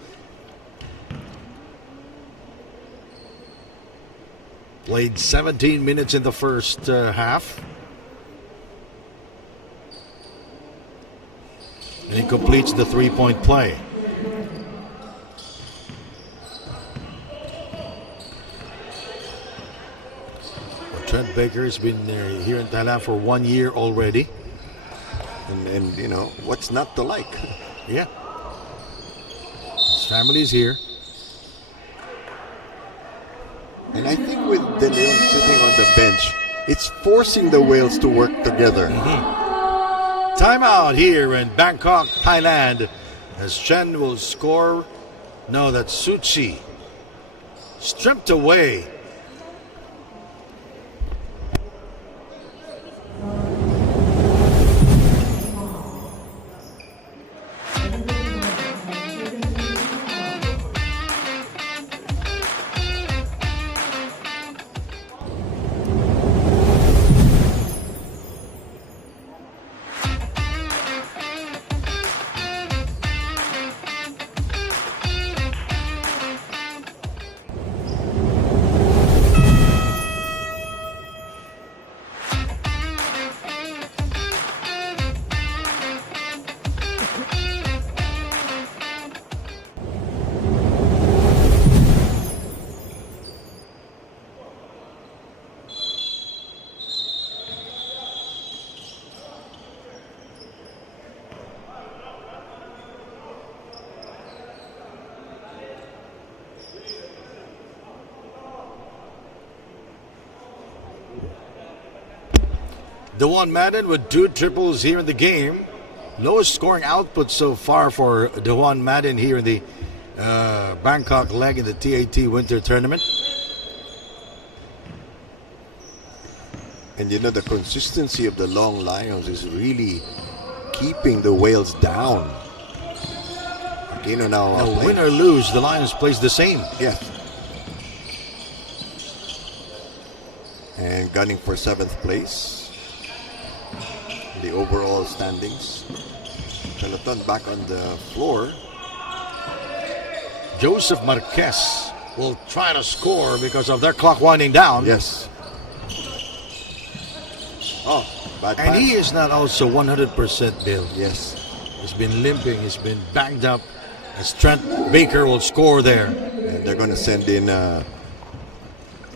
Played 17 minutes in the first half. And he completes the 3-point play. Trent Baker has been here in Thailand for 1 year already. And you know, what's not to like? Yeah. His family's here. And I think with De Leon sitting on the bench, it's forcing the Wales to work together. Timeout here in Bangkok, Thailand. As Chen will score. No, that's Su Chi. Stripped away. The Juan Madden with 2 triples here in the game. Lowest scoring output so far for Dewan Madden here in the Bangkok leg in the TAT Winter Tournament. And you know, the consistency of the Long Lions is really keeping the Whales down. Aquino now. Now, win or lose, the Lions plays the same. Yes. And gunning for 7th place. The overall standings. Peloton back on the floor. Joseph Marquez will try to score because of their clock winding down. Yes. Oh, bad And pass. he is not also 100% Bill. Yes. He's been limping, he's been banged up. As Trent Baker will score there. And they're going to send in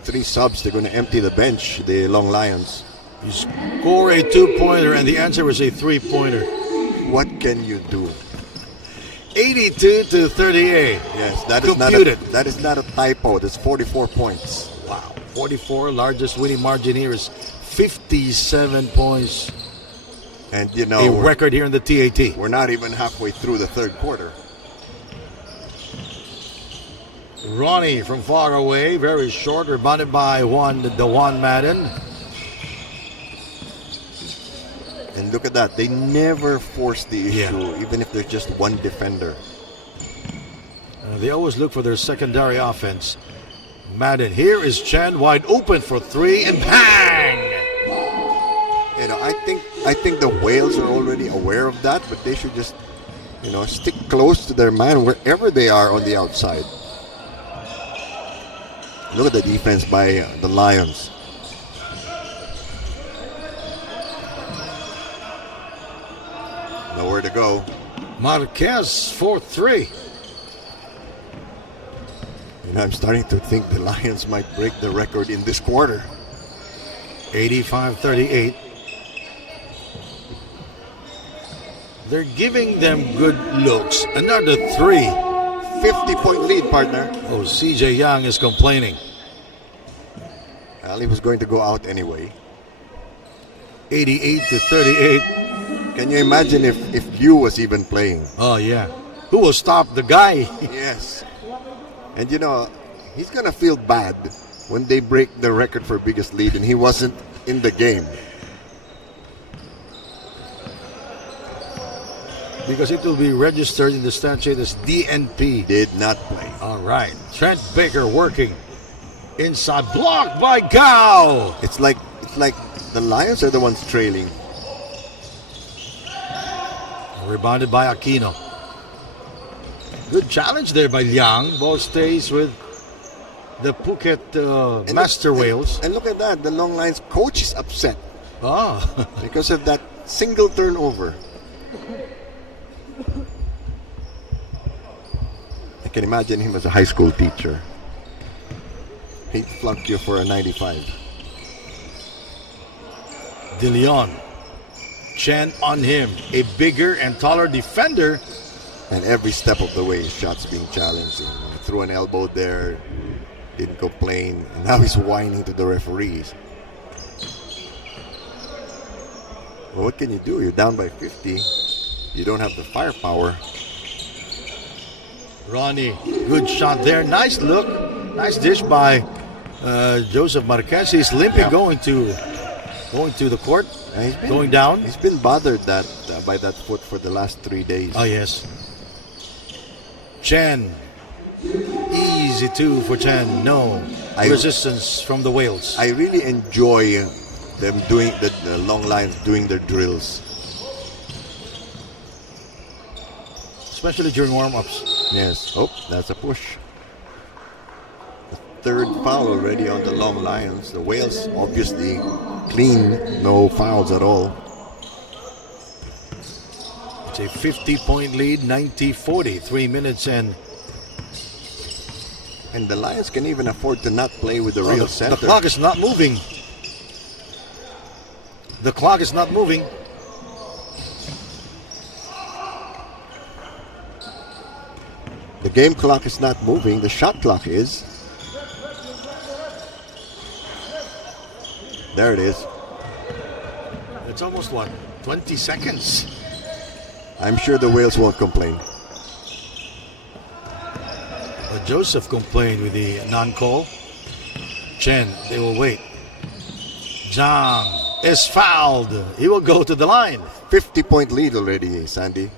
3 subs. They're going to empty the bench, the Long Lions. You score a 2-pointer, and the answer was a 3-pointer. What can you do? 82-38. Yes, that is not a typo. That's 44 points. Wow. 44, largest winning margin here is 57 points. And you know, A record here in the TAT. we're not even halfway through the 3rd quarter. Ronnie from far away, very short, rebounded by Dewan Madden. And look at that. They never force the issue, Yeah. even if there's just one defender. They always look for their secondary offense. Madden, here is Chen wide open for 3 and bang! You know, I think the Whales are already aware of that, but they should just, you know, stick close to their man wherever they are on the outside. Look at the defense by the Lions. Nowhere to go. Marquez for 3. And I'm starting to think the Lions might break the record in this quarter. 85-38. They're giving them good looks. Another 3. 50-point lead, partner. Oh, CJ Young is complaining. Well, he was going to go out anyway. 88-38. Can you imagine if Liu was even playing? Oh, yeah. Who will stop the guy? Yes. And you know, he's going to feel bad when they break the record for biggest lead and he wasn't in the game. Because it will be registered in the stat sheet as DNP. Did not play. All right. Trent Baker working inside. Blocked by Gao. It's like the Lions are the ones trailing. Rebounded by Aquino. Good challenge there by Liang. Ball stays with the Phuket Master Whales. And look at that. The Long Lions coach is upset Ah. because of that single turnover. I can imagine him as a high school teacher. He'd flunk you for a 95. De Leon. Chen on him. A bigger and taller defender. And every step of the way, his shots being challenged. He threw an elbow there, didn't complain, and now he's whining to the referees. Well, what can you do? You're down by 50. You don't have the firepower. Ronnie, good shot there. Nice look. Nice dish by Joseph Marquez. He's limping, Yeah. going to the court, And going down. He's been bothered by that foot for the last 3 days. Oh, yes. Chen. Easy 2 for Chen. No resistance from the Whales. I really enjoy them doing the Long Lions doing their drills. Especially during warm-ups. Yes. Oh, that's a push. The 3rd foul already on the Long Lions. The Whales obviously clean, no fouls at all. It's a 50-point lead, 90-40. 3 minutes and the Lions can even afford to not play with the real center. the clock is not moving. The clock is not moving. The game clock is not moving. The shot clock is. There it is. It's almost, 20 seconds. I'm sure the Wales won't complain. But Joseph complained with the non-call. Chen, they will wait. Zhang is fouled. He will go to the line. 50-point lead already, Sandy.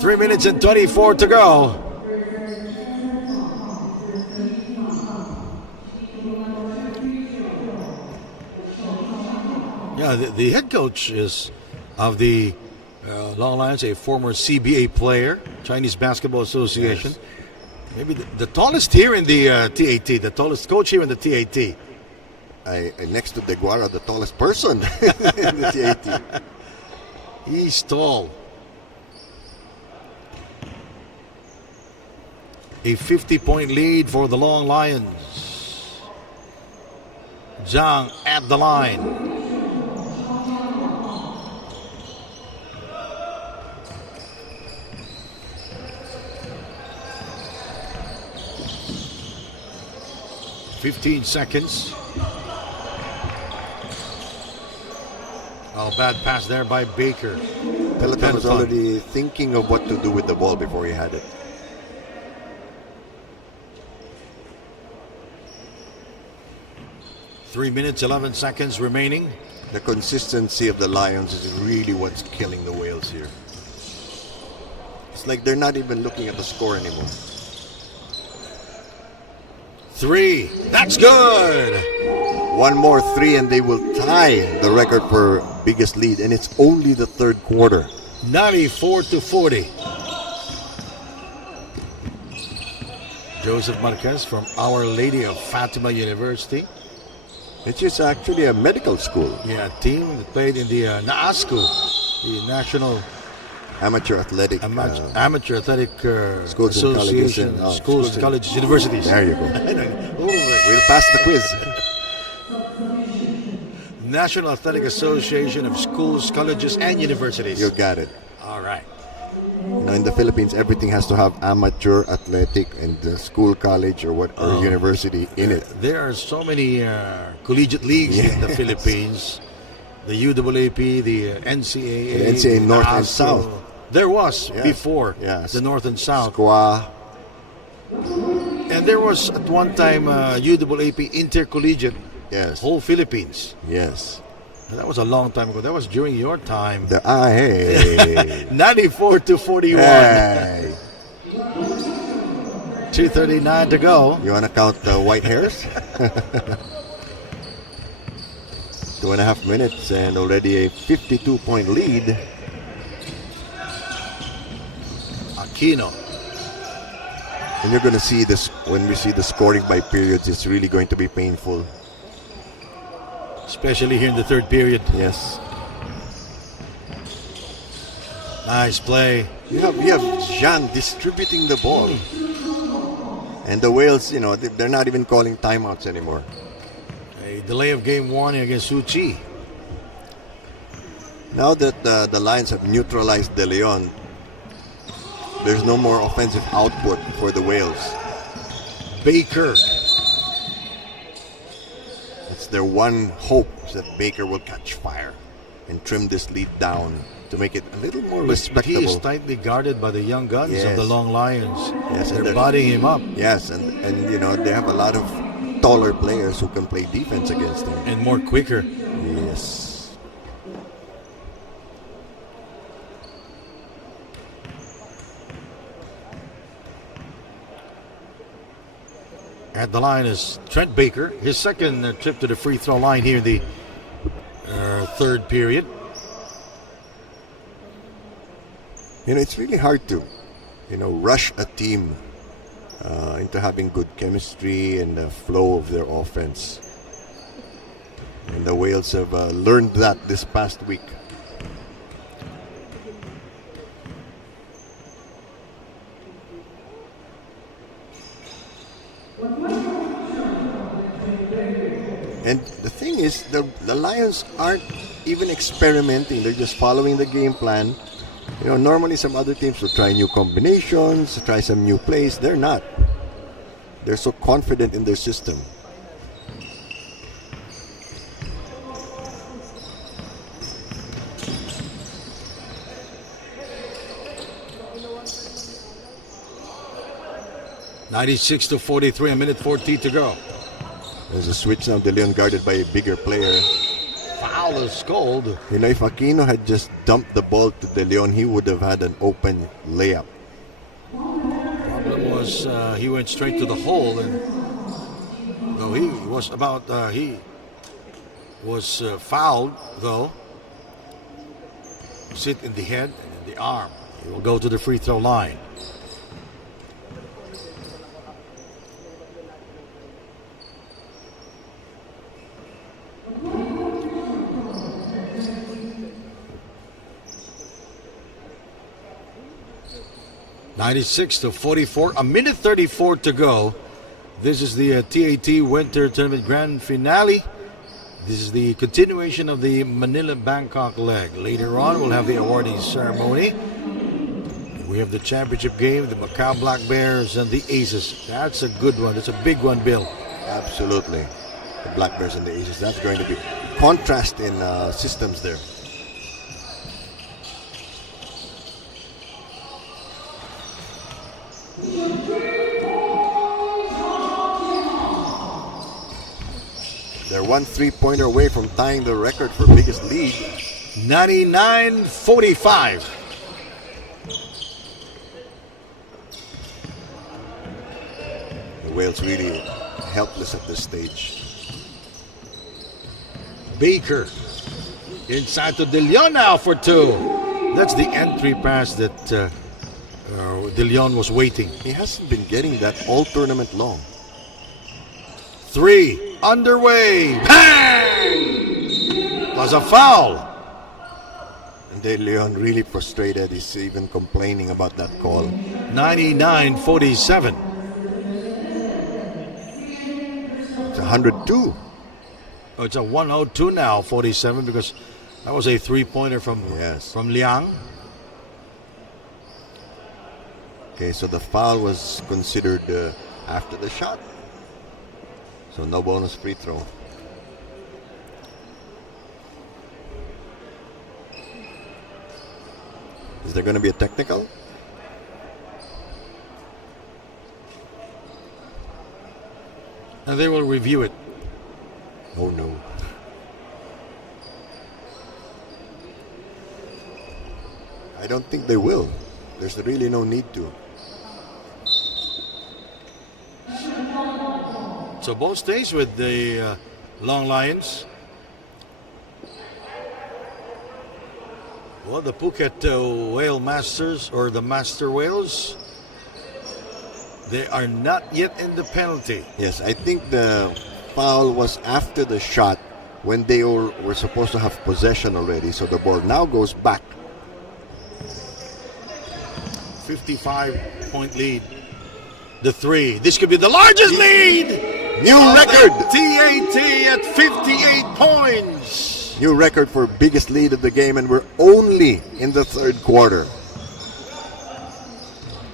3 minutes and 24 to go. Yeah, the head coach is of the Long Lions, a former CBA player, Chinese Basketball Association. Yes. Maybe the tallest here in the TAT, the tallest coach here in the TAT. Next to Deguara, the tallest person in the TAT. He's tall. A 50-point lead for the Long Lions. Zhang at the line. "15 seconds. Oh, bad pass there by Baker. Peloton was already thinking of what to do with the ball before he had it. Three minutes, 11 seconds remaining. The consistency of the Lions is really what's killing the Wales here. It's like they're not even looking at the score anymore. Three. That's good. One more three and they will tie the record for biggest lead, and it's only the third quarter. 94-40. Joseph Marquez from Our Lady of Fatima University. It's just actually a medical school. Yeah, team that played in the NAASCO, the National Amateur Athletic. Amateur Athletic Schools and colleges Association. and- Schools, schools and- colleges, universities. There you go. Oh, We'll pass the quiz. National Athletic Association of Schools, Colleges, and Universities. You got it. All right. You know, in the Philippines, everything has to have amateur athletic and school, college, or what, or university in it. There are so many collegiate leagues in the Yes. Philippines. The UAAP, the NCAA, The NCAA North and NAASCO. South. There was Yes. before Yes. the North and South. Squaw. And there was at one time UAAP Intercollegiate, Yes. whole Philippines. Yes. And that was a long time ago. That was during your time. Hey. 94-41. Hey. 2:39 to go. You want to count the white hairs? 2.5 minutes and already a 52-point lead. Aquino. And you're going to see this when we see the scoring by periods. It's really going to be painful. Especially here in the third period. Yes. Nice play. You have Jean distributing the ball. And the Wales, you know, they're not even calling timeouts anymore. A delay of game one against Suchi. Now that the Lions have neutralized De Leon, there's no more offensive output for the Wales. Baker. It's their one hope is that Baker will catch fire and trim this lead down to make it a little more But respectable. he is tightly guarded by the young guns of Yes. the Long Lions. Yes, and They're they're- bodying him up. Yes, and you know, they have a lot of taller players who can play defense against him. And more quicker. Yes. At the line is Trent Baker. His second trip to the free throw line here in the third period. You know, it's really hard to, you know, rush a team into having good chemistry and the flow of their offense. And the Wales have learned that this past week. And the thing is, the Lions aren't even experimenting. They're just following the game plan. You know, normally some other teams will try new combinations, try some new plays. They're not. They're so confident in their system. 96 to 43, a minute 40 to go. There's a switch now. De Leon guarded by a bigger player. Foul is called. You know, if Aquino had just dumped the ball to De Leon, he would have had an open layup. Problem was he went straight to the hole, and no, he was fouled though. Hit in the head and in the arm. He will go to the free throw line. (96 to 44), a minute 34 to go. This is the TAT Winter Tournament Grand Finale. This is the continuation of the Manila-Bangkok leg. Later on, we'll have the awarding ceremony. We have the championship game, the Macau Black Bears and the Aces. That's a good one. That's a big one, Bill. Absolutely. The Black Bears and the Aces. That's going to be contrast in systems there. They're 1 3-pointer away from tying the record for biggest lead. 99-45. The Whales really helpless at this stage. Baker inside to De Leon now for two. That's the entry pass that De Leon was waiting. He hasn't been getting that all tournament long. Three underway. Bang! Was a foul. And De Leon really frustrated. He's even complaining about that call. 99-47. It's 102. Oh, it's a 102 now, 47, because that was a three-pointer from Liang. Okay, so the foul was considered after the shot. So no bonus free throw. Is there going to be a technical? And they will review it. Oh no. I don't think they will. There's really no need to. So both stays with the Long Lions. Well, the Phuket Whale Masters, or the Master Whales, they are not yet in the penalty. Yes, I think the foul was after the shot when they were supposed to have possession already. So the ball now goes back. 55-point lead. The three. This could be the largest lead. New record! TAT at 58 points. New record for biggest lead of the game, and we're only in the third quarter.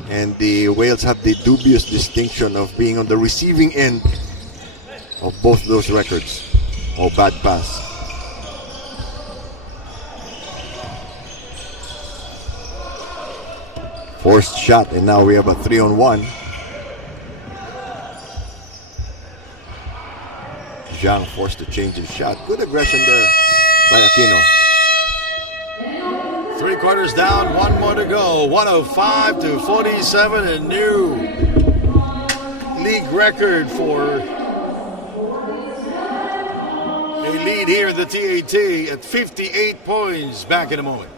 And the Whales have the dubious distinction of being on the receiving end of both those records. Oh, bad pass. Forced shot, and now we have a 3-on-1. Zhang forced to change his shot. Good aggression there by Aquino. 3 quarters down, 1 more to go. 105 to 47, a new league record for a lead here in the TAT at 58 points. Back in a moment.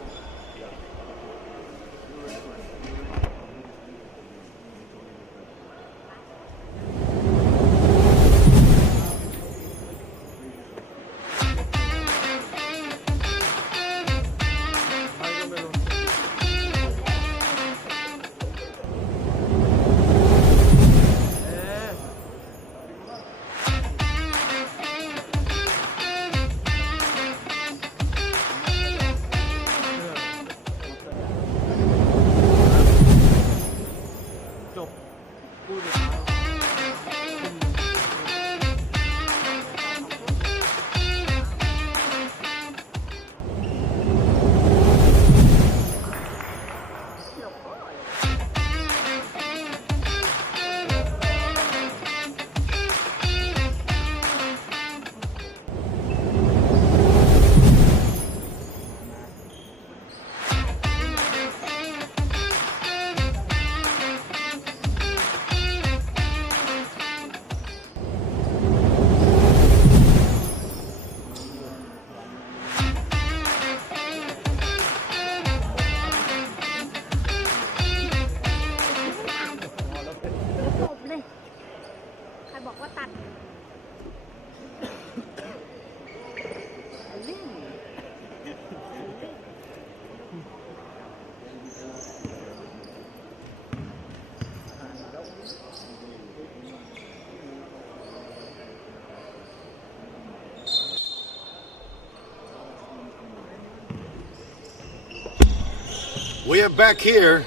We are back here,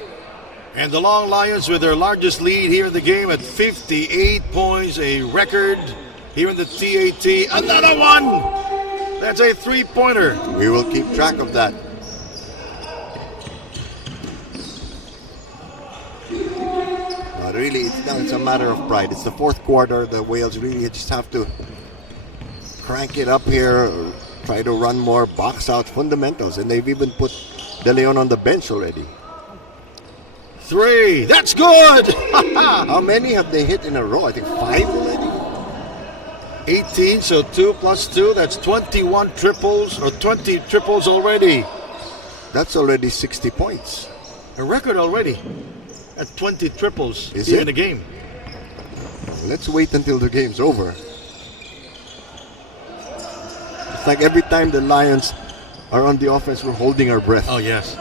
and the Long Lions with their largest lead here in the game at 58 points, a record here in the TAT. Another one! That's a three-pointer. We will keep track of that. But really, it's a matter of pride. It's the fourth quarter. The Wales really just have to crank it up here, try to run more box out fundamentals, and they've even put De Leon on the bench already. Three. That's good! How many have they hit in a row? I think 5 already. 18, so 2 plus 2, that's 21 triples, or 20 triples already. That's already 60 points. A record already at 20 triples Is here it? in the game. Let's wait until the game's over. It's like every time the Lions are on the offense, we're holding our breath. Oh, yes.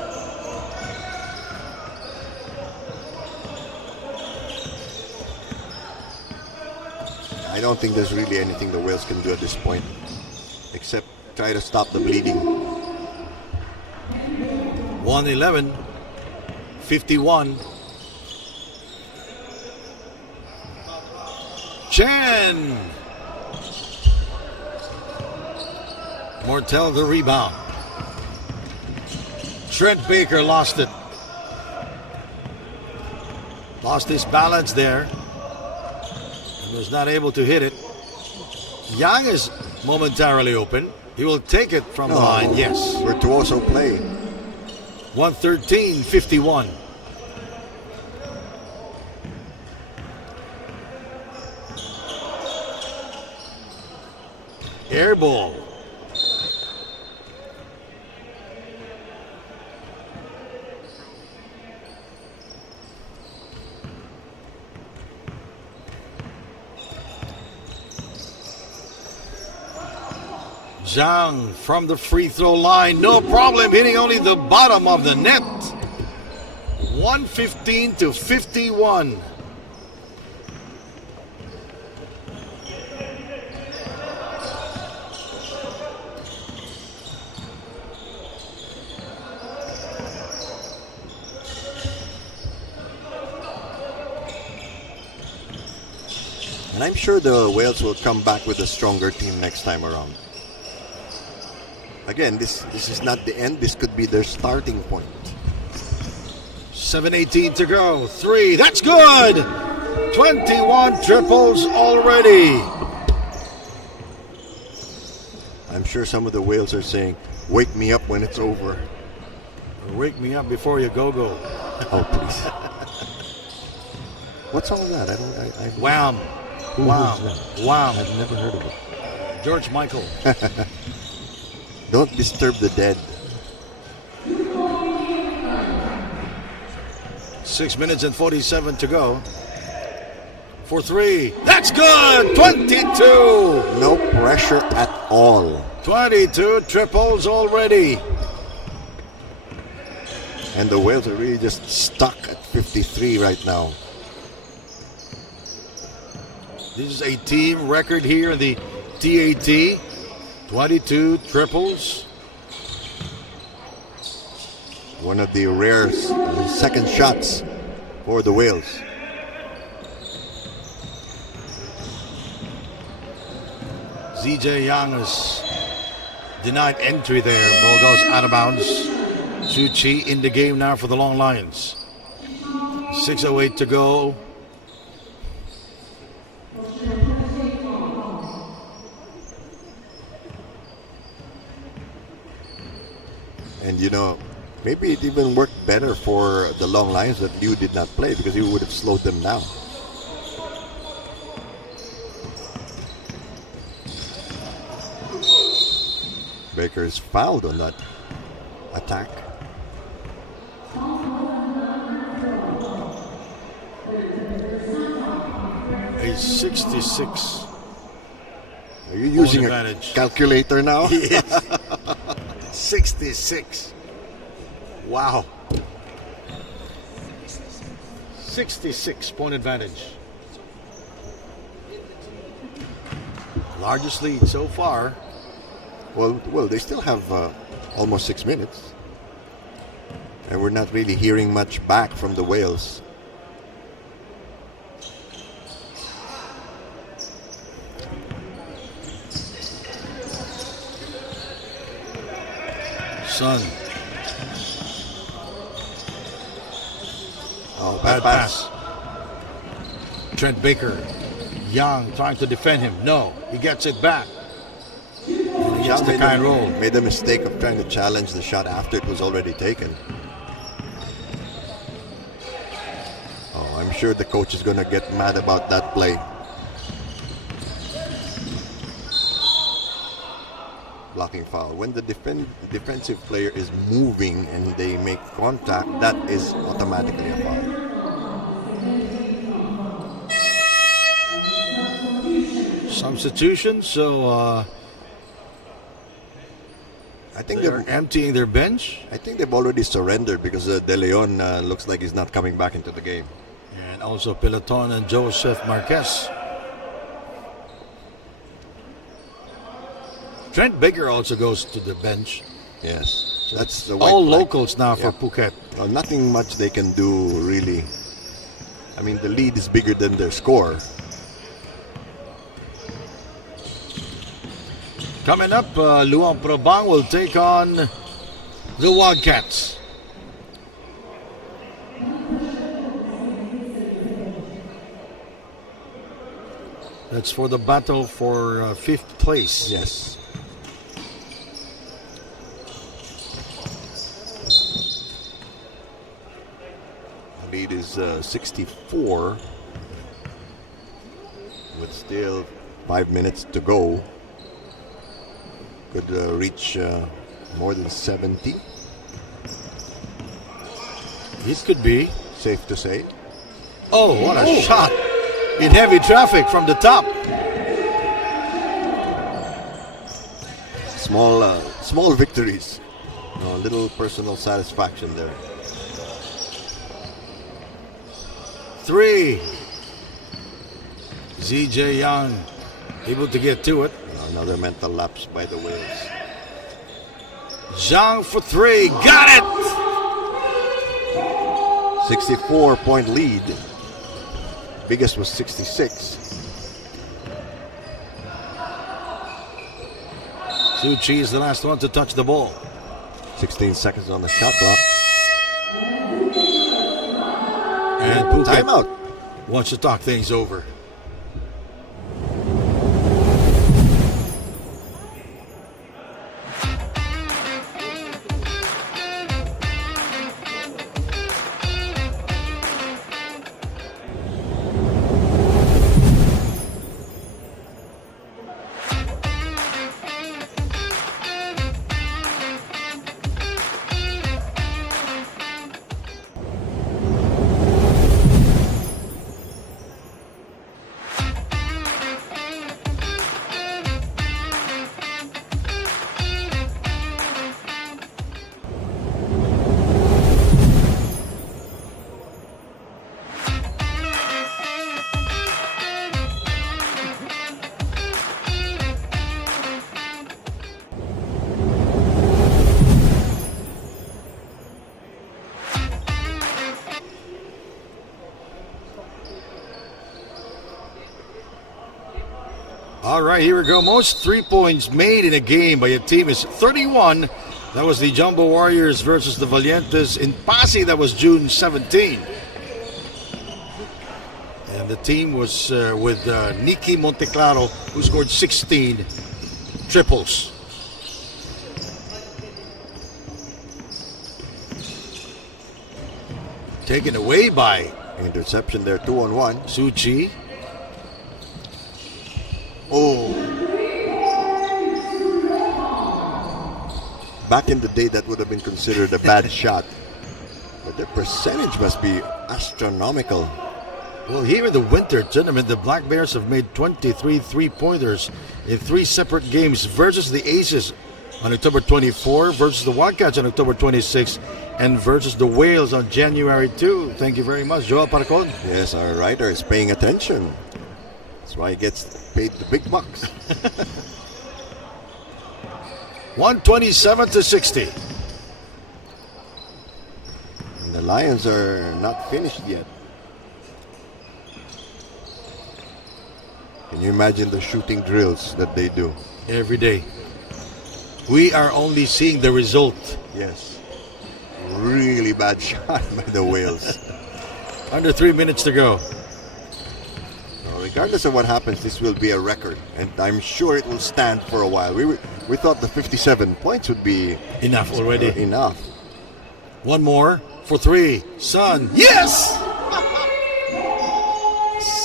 I don't think there's really anything the Wales can do at this point, except try to stop the bleeding. 111, 51. Chen! Mortel the rebound. Trent Baker lost it. Lost his balance there. And was not able to hit it. Yang is momentarily open. He will take it from the line. Yes. Virtuoso play. 113, 51. Air ball. Zhang from the free throw line, no problem, hitting only the bottom of the net. 115 to 51. And I'm sure the Wales will come back with a stronger team next time around. Again, this is not the end. This could be their starting point. 7:18 to go. Three. That's good. 21 triples already. I'm sure some of the Wales are saying, "Wake me up when it's over." Wake me up before you go. Oh, please. What's all that? Wham. Who Wow. is that? Wow. I've never heard of it. George Michael. Don't disturb the dead. 6 minutes and 47 to go. For three. That's good. 22. No pressure at all. 22 triples already. And the Wales are really just stuck at 53 right now. This is a team record here in the TAT. 22 triples. One of the rare second shots for the Wales. ZJ Yang is denied entry there. Ball goes out of bounds. Shu Chi in the game now for the Long Lions. 6:08 to go. And you know, maybe it even worked better for the Long Lions that Liu did not play, because he would have slowed them down. Baker is fouled on that attack. A 66. Are you using a advantage. calculator now? Yes. 66. Wow. 66 point advantage. Largest lead so far. Well, they still have almost 6 minutes. And we're not really hearing much back from the Whales. Son. Oh, Bad pass. Trent Baker. Young trying to defend him. No, he gets it back. And he gets the kind roll. Made the mistake of trying to challenge the shot after it was already taken. Oh, I'm sure the coach is going to get mad about that play. Blocking foul. When the defensive player is moving and they make contact, that is automatically a foul. Substitution, so I think they're emptying their bench. I think they've already surrendered because De Leon looks like he's not coming back into the game. And also Peloton and Joseph Marquez. Trent Baker also goes to the bench. Yes, that's the All white flag. locals now for Yeah. Phuket. Well, nothing much they can do really. I mean, the lead is bigger than their score. Coming up, Luang Prabang will take on the Wildcats. That's for the battle for fifth place. Yes. The lead is 64 with still 5 minutes to go. Could reach more than 70. It could be. Safe to say. Oh, what a shot! In heavy traffic from the top. Small victories. A little personal satisfaction there. 3. ZJ Young able to get to it. Another mental lapse by the Whales. Zhang for 3. Got it! 64-point lead. Biggest was 66. Suchi is the last one to touch the ball. 16 seconds on the shot clock. And Phuket Timeout. wants to talk things over. All right, here we go. Most 3 points made in a game by a team is 31. That was the Jumbo Warriors versus the Valientes in Pasig. That was June 17. And the team was with Nicky Monteclaro, who scored 16 triples. Taken away by Interception there, 2-on-1. Suchi. Oh. Back in the day, that would have been considered a bad shot. But their percentage must be astronomical. Well, here in the winter tournament, the Black Bears have made 23 three-pointers in 3 separate games versus the Aces on October 24, versus the Wildcats on October 26, and versus the Whales on January 2. Thank you very much, Joel Paracon. Yes, our writer is paying attention. That's why he gets paid the big bucks. 127 to 60. Lions are not finished yet. Can you imagine the shooting drills that they do? Every day. We are only seeing the result. Yes. Really bad shot by the Whales. Under 3 minutes to go. So regardless of what happens, this will be a record. And I'm sure it will stand for a while. We thought the 57 points would be Enough already. enough. One more for 3. Sun. Yes!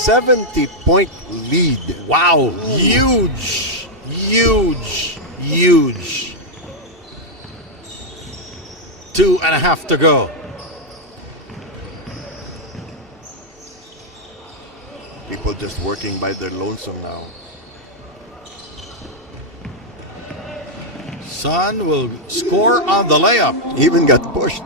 70-point lead. Wow. Huge. Huge. Huge. 2.5 to go. People just working by their lonesome now. Sun will score on the layup. Even got pushed.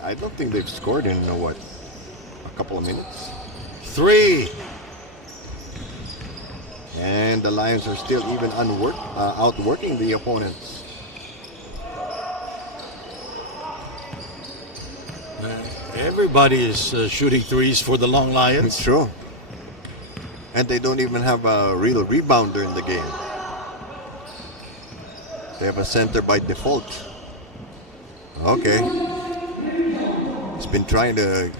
I don't think they've scored in a couple of minutes. 3. And the Lions are still even outworking the opponents. Everybody is shooting threes for the Long Lions. It's true. And they don't even have a real rebounder in the game. They have a center by default. Okay. He's been trying to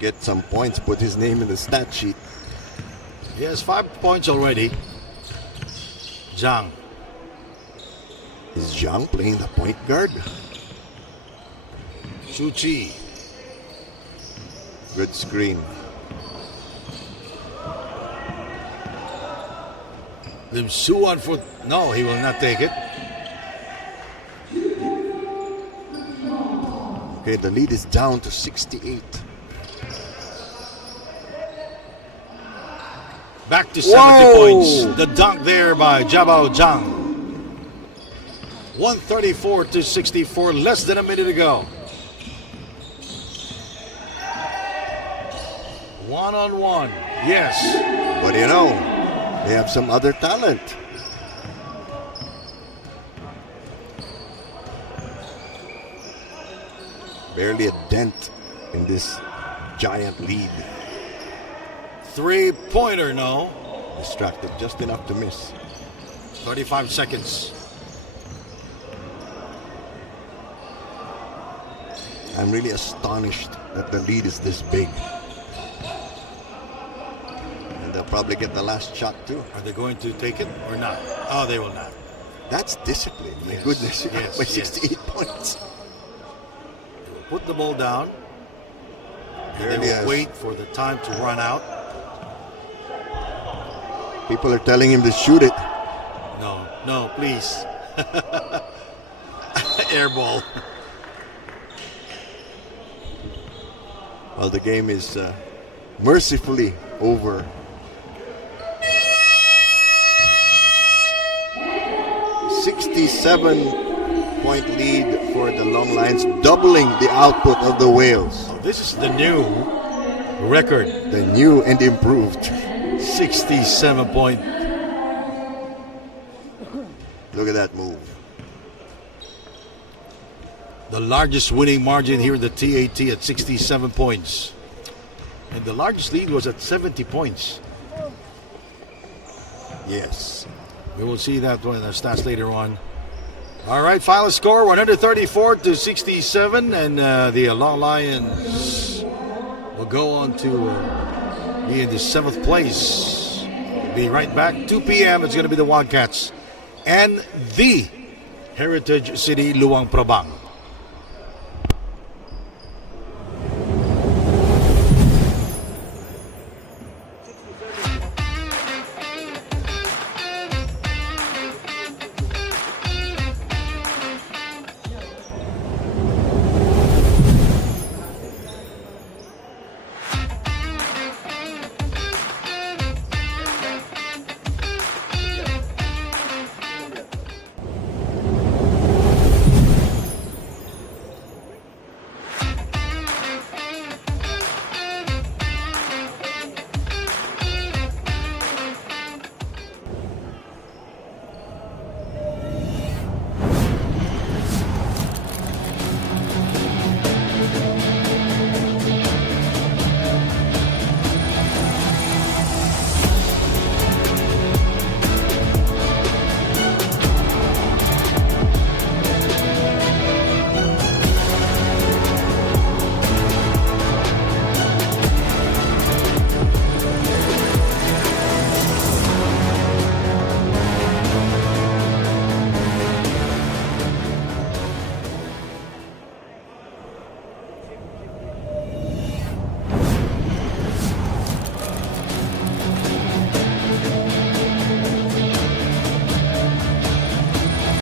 get some points, put his name in the stat sheet. He has 5 points already. Zhang. Is Zhang playing the point guard? Shu Chi. Good screen. Lim Suan for... No, he will not take it. Okay, the lead is down to 68. Back to 70 Whoa! points. The dunk there by Jabao Zhang. 134 to 64, less than a minute to go. One-on-one. Yes. But you know, they have some other talent. Barely a dent in this giant lead. 3-pointer, no. Distracted just enough to miss. 35 seconds. I'm really astonished that the lead is this big. And they'll probably get the last shot too. Are they going to take it or not? Oh, they will not. That's discipline. My Yes, goodness, yes, by yes. 68 points. They will put the ball down. And There they he will is. wait for the time to run out. People are telling him to shoot it. No, no, please. Air ball. Well, the game is mercifully over. 67-point lead for the Long Lions, doubling the output of the Whales. This is the new record. The new and improved. 67 point. Look at that move. The largest winning margin here in the TAT at 67 points. And the largest lead was at 70 points. Yes. We will see that one in the stats later on. All right, final score 134 to 67, and the Long Lions will go on to be in the 7th place. Be right back. 2 p.m. It's going to be the Wildcats and the Heritage City Luang Prabang.